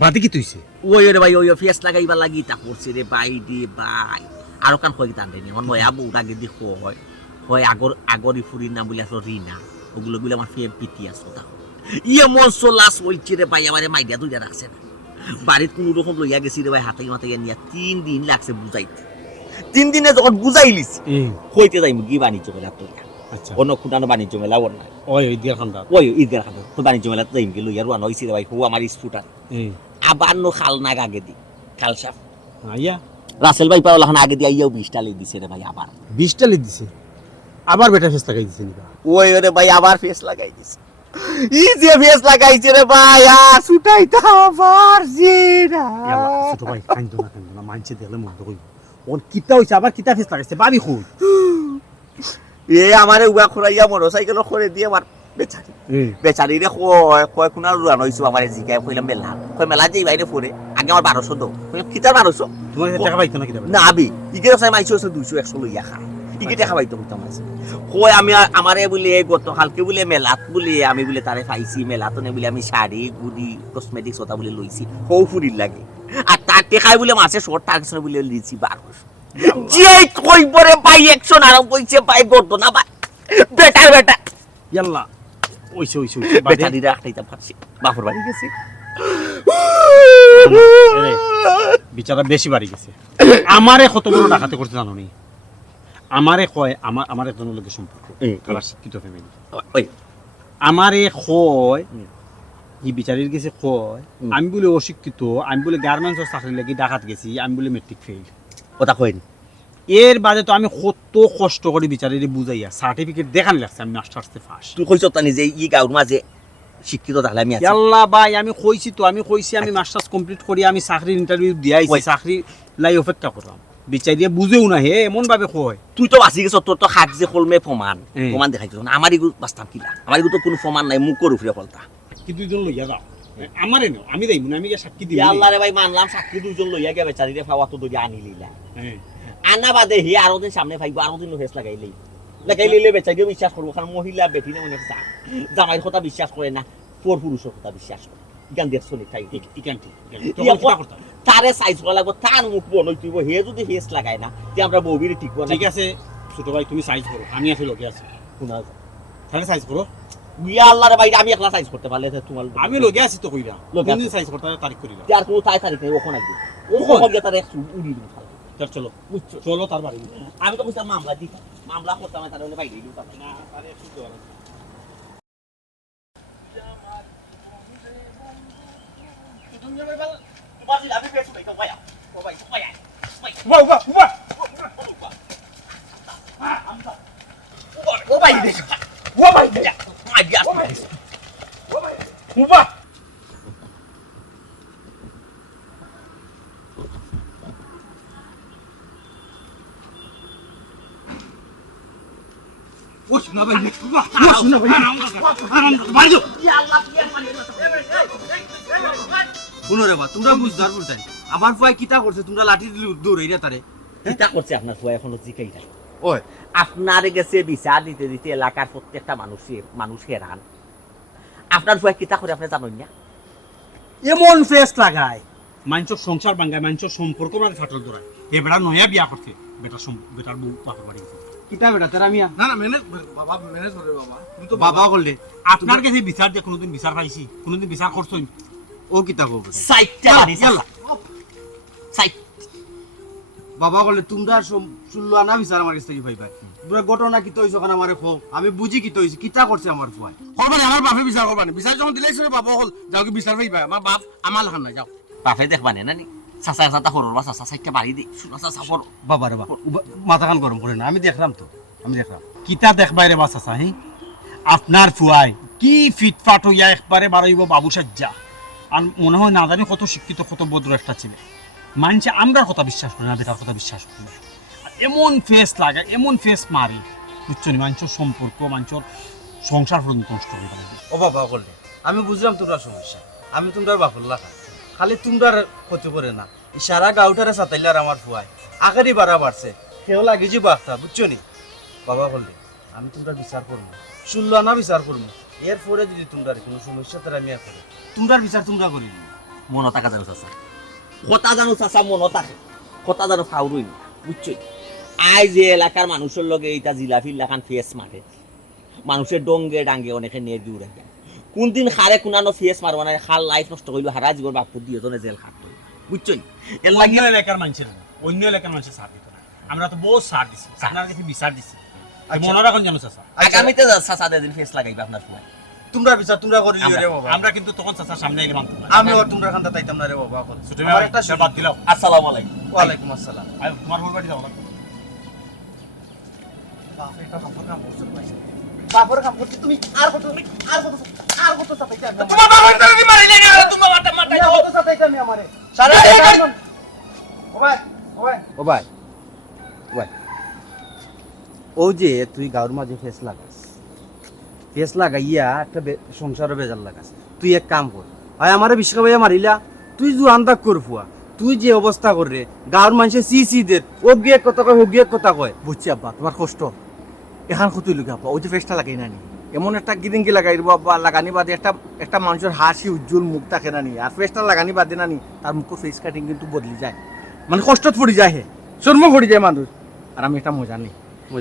বাদি কি তুইছে ওই রে ভাই ওই ফেস লাগাইবার লাগি তা করছে রে ভাই দি ভাই আর কান কই তান দেনি আমার নয়া বউ আগে দেখো হয় আগরি ফুরির নাম বলে আসলো রিনা ওগুলো বলে আমার ফেম পিটি আসলো তা ইয়ে মন সোলাস হইছে রে ভাই আমারে মাইডা দুইটা রাখছে না বাড়িতে কোন রকম লইয়া গেছি রে ভাই হাতে নিয়া 3 দিন লাগছে বুঝাইতে 3 দিনে যখন বুঝাইলিস কইতে যাইম কি বাণিজ্য মেলা তো আচ্ছা অন্য খুঁটানো বাণিজ্য মেলা ওর নাই ওই ঈদের খান্দা ওই ঈদের খান্দা তো বাণিজ্য মেলা যাইম কি লইয়া রুয়ান হইছে রে ভাই হো আমার স্কুটার আবার নো খাল নাগ আগে দি খাল সাফ আইয়া রাসেল ভাই পাওলা খান আগে দি আইয়াও 20টা লই দিছে রে ভাই আবার 20টা লি দিছে আবার বেটা ফেস লাগাই দিছে নিবা ওই রে ভাই আবার ফেস লাগাই দিছে ই যে ফেস লাগাইছে রে ভাই আর ছুটাইতা আবার জিরা ছোট ভাই কান্দো না মানছে দেখলে মন কই ওন কিতা হইছে আবার কিতা ফেস লাগাইছে বাবি কই এ আমারে উয়া খরাইয়া মোটরসাইকেল করে দিয়ে আমার বেচারি রে কয় কোনা রুয়ান হইছো আমারে জিগায় কইলাম মেলা যেই বাইরে পড়ে আগে আমার 1200 দাও কইলাম কিতা 1200 তোমার টাকা পাইতো না কিতা না আবি ইগের সাই মাইছো 200 100 লইয়া খায় ইগে টাকা পাইতো কইতাম আছে কই আমি আমারে বলে গত হালকে বলে মেলাত বলে আমি বলে তারে পাইছি মেলাত নে বলে আমি শাড়ি গুডি কসমেটিক্স ওটা বলে লইছি হৌ ফুরির লাগে আর তার টাকায় বলে মাসে শর্ট টার্গেট বলে লিছি 1200 যে কই পরে ভাই অ্যাকশন আরম্ভ হইছে ভাই করতো না ভাই বেটার বেটা ইয়াল্লা ওইছে বেচারিরা আটটাইতে পারছি বাপর বাড়ি গেছে বিচারা বেশি বাড়ি গেছে আমারে কত বড় ডাকাতে করতে জানো নি আমারে কয় আমার একজনের লোকের সম্পর্ক তারা শিক্ষিত ফ্যামিলি ওই আমারে কয় এই বিচারির গেছে কয় আমি বলে অশিক্ষিত আমি বলে গার্মেন্টসের চাকরি লাগি ডাকাত গেছি আমি বলে মেট্রিক ফেল কথা কইনি এর বাদে তো আমি কত কষ্ট করে বিচারিরে বুঝাইয়া সার্টিফিকেট দেখান লাগছে আমি মাস্টার্সে ফার্স্ট তুই কইছ তানি যে ই গাঁর মাঝে শিক্ষিত তাহলে আমি আছি ইয়াল্লা ভাই আমি কইছি আমি মাস্টার্স কমপ্লিট করি আমি চাকরির ইন্টারভিউ দিয়াইছি চাকরি লাই অপেক্ষা করলাম বিচারিয়ে বুঝেও না হে এমন ভাবে কয় তুই তো বাঁচি গেছ তোর তো হাত যে কলমে প্রমাণ দেখাইছ আমার এগুলো বাঁচতাম কিলা আমার এগুলো তো কোনো প্রমাণ নাই মুখ করে উঠে ফলতা কি দুইজন লইয়া যাও আমারে নাও আমি যাইব না আমি গিয়ে সাক্ষী দিই আল্লাহ রে ভাই মানলাম সাক্ষী দুইজন লইয়া গে বেচারিরে পাওয়া তো দড়ি আনি লইলা হ্যাঁ আনা বাদে হি আরো দিন সামনে ভাইব আরো দিন হেস লাগাইলে বেচারিও বিশ্বাস করবো কারণ মহিলা বেটি না অনেক জামাইয়ের কথা বিশ্বাস করে না পর পুরুষের কথা বিশ্বাস করে ইকান দেখ চলে তাই ইকান তারে সাইজ করা লাগবো তার মুখ বনই তুইব হে যদি হেস লাগায় না যে আমরা বউবিরে ঠিক ঠিক আছে ছোট ভাই তুমি সাইজ করো আমি আছি লোকে আছি শোনা তাহলে সাইজ করো ইয়া আল্লাহ রে ভাই আমি একলা সাইজ করতে পারলে তোমার আমি লোকে আছি তো কইরা কোন দিন সাইজ করতে তারিখ করিলা আর কোনো তারিখ নেই ওখানে একদিন ওখানে গিয়ে তার একটু উড়ি দিন চল চলো তার বাড়ি আমি তো বুঝতাম মামলা দিই মামলা করতাম তার বাইরে দিতাম না আরে শুধু আমি পেছ ভাই ভাই ও ভাই ভাই ও ভাই দেখ ও ভাই দেখ ও ভাই ও শোনা ভাই ও শোনা ভাই ভাই শুনো রে বা তোমরা বুঝদার বুঝতাই আমার ভাই কিতা করছে তোমরা লাঠি দিলে দূর হইরা তারে কিতা করছে আপনার ফুয়া এখনো জিকাই নাই ওই আপনারে গেছে বিচার দিতে দিতে এলাকার প্রত্যেকটা মানুষ হেরান আপনার ফুয়া কিতা করে আপনি জানেন না এমন ফেস লাগায় মানুষের সংসার ভাঙায় মানুষের সম্পর্ক মানে ফাটল ধরায় এ বেটা নয়া বিয়া করতে বেটার বউ বাপের বাড়ি গেছে কিতা বেটা তেরা মিয়া না না ম্যানেজ বাবা ম্যানেজ করে বাবা তুমি তো বাবা করলে আপনার কাছে বিচার দিয়ে কোনোদিন বিচার পাইছি কোনোদিন বিচার করছো ও কিতা করবে সাইটটা বাড়ি সাইট বাবা বলে তোমরা শুনলো না বিচার আমার কাছ থেকে ভাই ভাই তোমরা ঘটনা কি তৈছো কেন আমারে খো আমি বুঝি কি তৈছি কিতা করছে আমার ফুয়াই করবানি আমার বাপে বিচার করবানি বিচার যখন দিলাইছ রে বাবা হল যাও কি বিচার ভাই ভাই আমার বাপ আমার লাখান না যাও বাপে দেখবানে না নি চাচা চাচা হরর বা চাচা সাইটটা বাড়ি দি শুনো চাচা হর বাবা রে বাবা মাথা কান গরম করে না আমি দেখলাম তো আমি দেখলাম কিতা দেখবাই রে বাসা চাহি আপনার ফুয়াই কি ফিটফাট হইয়া একবারে বাড়াইব বাবু সাজ্জা আর মনে হয় না জানি কত শিক্ষিত কত ভদ্র একটা ছেলে মানছে আমরা কথা বিশ্বাস করি না বেটার কথা বিশ্বাস করি না এমন ফেস লাগে এমন ফেস মারে বুঝছো নি মানুষের সম্পর্ক মানুষের সংসার পর্যন্ত নষ্ট হয়ে গেল ও বাবা বললে আমি বুঝলাম তোমরা সমস্যা আমি তোমরা বাপর লাগা খালি তোমরা ক্ষতি করে না সারা গাউটারে সাতাইলে আর আমার ফুয়াই আগারই বাড়া বাড়ছে কেউ লাগে যে বাচ্চা বুঝছো নি বাবা বললে আমি তোমরা বিচার করবো শুনলো না বিচার করবো এরপরে যদি তোমরা কোনো সমস্যা তারা আমি আর করি তোমরা বিচার তোমরা করি মন টাকা জানো চাচা কথা জানো চাচা মন থাকে কথা জানো ফাউরুই বুঝছো আই যে এলাকার মানুষের লগে এইটা জিলাফির লাখান ফেস মারে মানুষের ডঙ্গে ডাঙ্গে অনেকে নিয়ে দিয়ে উড়ে যায় কোনদিন খারে কোনানো ফেস মারবো না খাল লাইফ নষ্ট করলো হারা জীবন বাপু দিয়ে জনে জেল খাট বুঝছো এর লাগে এলাকার মানুষের অন্য এলাকার মানুষের সাথ দিত না আমরা তো বহু সার দিছি আপনার কাছে বিচার দিছি মনে রাখুন জানো চাচা আগামীতে চাচা দিন ফেস লাগাইবে আপনার সময় তোমরা বিচার তোমরা করি রে বাবা আমরা কিন্তু তখন চাচার সামনে গিয়ে মানতাম না আমি আর তোমরা খান্তা তাইতাম না রে বাবা তুমি একটা বাদ দিলাও আসসালামু আলাইকুম ওয়া আলাইকুম আসসালাম তোমার বাড়ি যাও না বাপর কাম করতে তুমি আর কত সাথে তোমার বাবা ইন্টারভিউ মারি লাগে তোমার মাথা মাথা যাও কত সাথে আমি আমারে সারা ও ভাই ও যে তুই গাঁর মাঝে ফেস লাগাইয়া একটা সংসারে বেজার লাগাস তুই এক কাম কর ভাই আমারে বিশ্বকা ভাইয়া মারিলা তুই জুয়ান তাক কর ফুয়া তুই যে অবস্থা কর রে গাঁর মানুষে সি দের ও গিয়ে কথা কয় ও গিয়ে কথা কয় বুঝছি আব্বা তোমার কষ্ট এখান কতই লোক আব্বা ওই যে ফেসটা লাগাই না নি এমন একটা গিদিঙ্গি লাগাই দিব আব্বা লাগানি বাদে একটা মানুষের হাসি উজ্জ্বল মুখ থাকে না নি আর ফেসটা লাগানি বাদে না নি তার মুখ ফেস কাটিং কিন্তু বদলি যায় মানে কষ্টত পড়ে যায় হে শর্ম পড়ে যায় মানুষ আর আমি একটা মজা নেই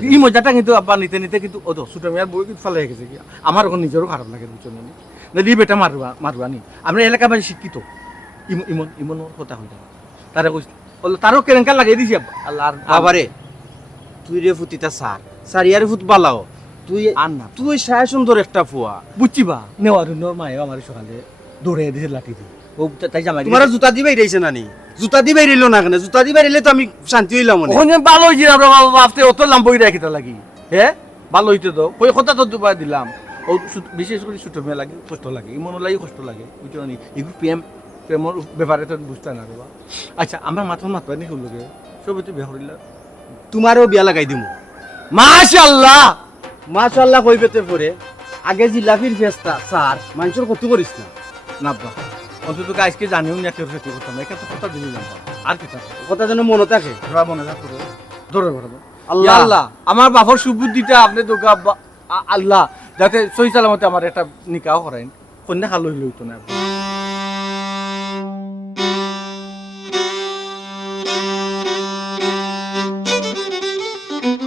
এই মজাটা কিন্তু আব্বা নিতে নিতে কিন্তু ও তো ছোট মেয়ের বই কিন্তু ফেলে গেছে কি আমার এখন নিজেরও খারাপ লাগে বুঝছো না এই বেটা মারবা নি আমরা এলাকাবাসী শিক্ষিত ইমন ইমন কথা হইতা তারে কইস তারও কেরেঙ্কা লাগিয়ে দিছি আল্লাহ বাবারে তুই রে ফুতিতা সার ইয়ারে ফুট বালাও তুই আর না তুই সায় সুন্দর একটা ফুয়া বুঝছি বা নেওয়ার মায়ে আমার সকালে দৌড়ে দিছে লাঠি দিয়ে ও তাই জামাই তোমার জুতা দিবাই রইছে নানি জুতা দিবাই রইলো না কেন জুতা দিবাই রইলে তো আমি শান্তি হইলাম মনে ওখানে ভালো হয়েছে আমরা বাপতে অত লাম্বই রাখি তা লাগি হ্যাঁ ভালো হইতে তো ওই কথা তো দুবার দিলাম ও বিশেষ করে ছোট মেয়ে লাগে কষ্ট লাগে ইমন লাগি কষ্ট লাগে বুঝছো না এগুলো প্রেমর ব্যাপারে তো বুঝতে না রে আচ্ছা আমরা মাতবা নি হলো গে সবই তো বিয়া করিলা তোমারও বিয়া লাগাই দিমু মাশাআল্লাহ মাশাআল্লাহ কইবেতে পরে আগে জিলাপির ফেস্তা স্যার মানুষের ক্ষতি করিস না না বা অন্তত আজকে জানিও না কেউ ক্ষতি করতাম এটা তো কথা দিলাম আর কি কথা যেন মনে থাকে মনে থাকো ধরে বরাবর আল্লাহ আল্লাহ আমার বাবার সুবুদ্ধিটা আপনি তো আল্লাহ যাতে সহি সালামতে আমার একটা নিকাহ করেন কন্যা খালো হইতো না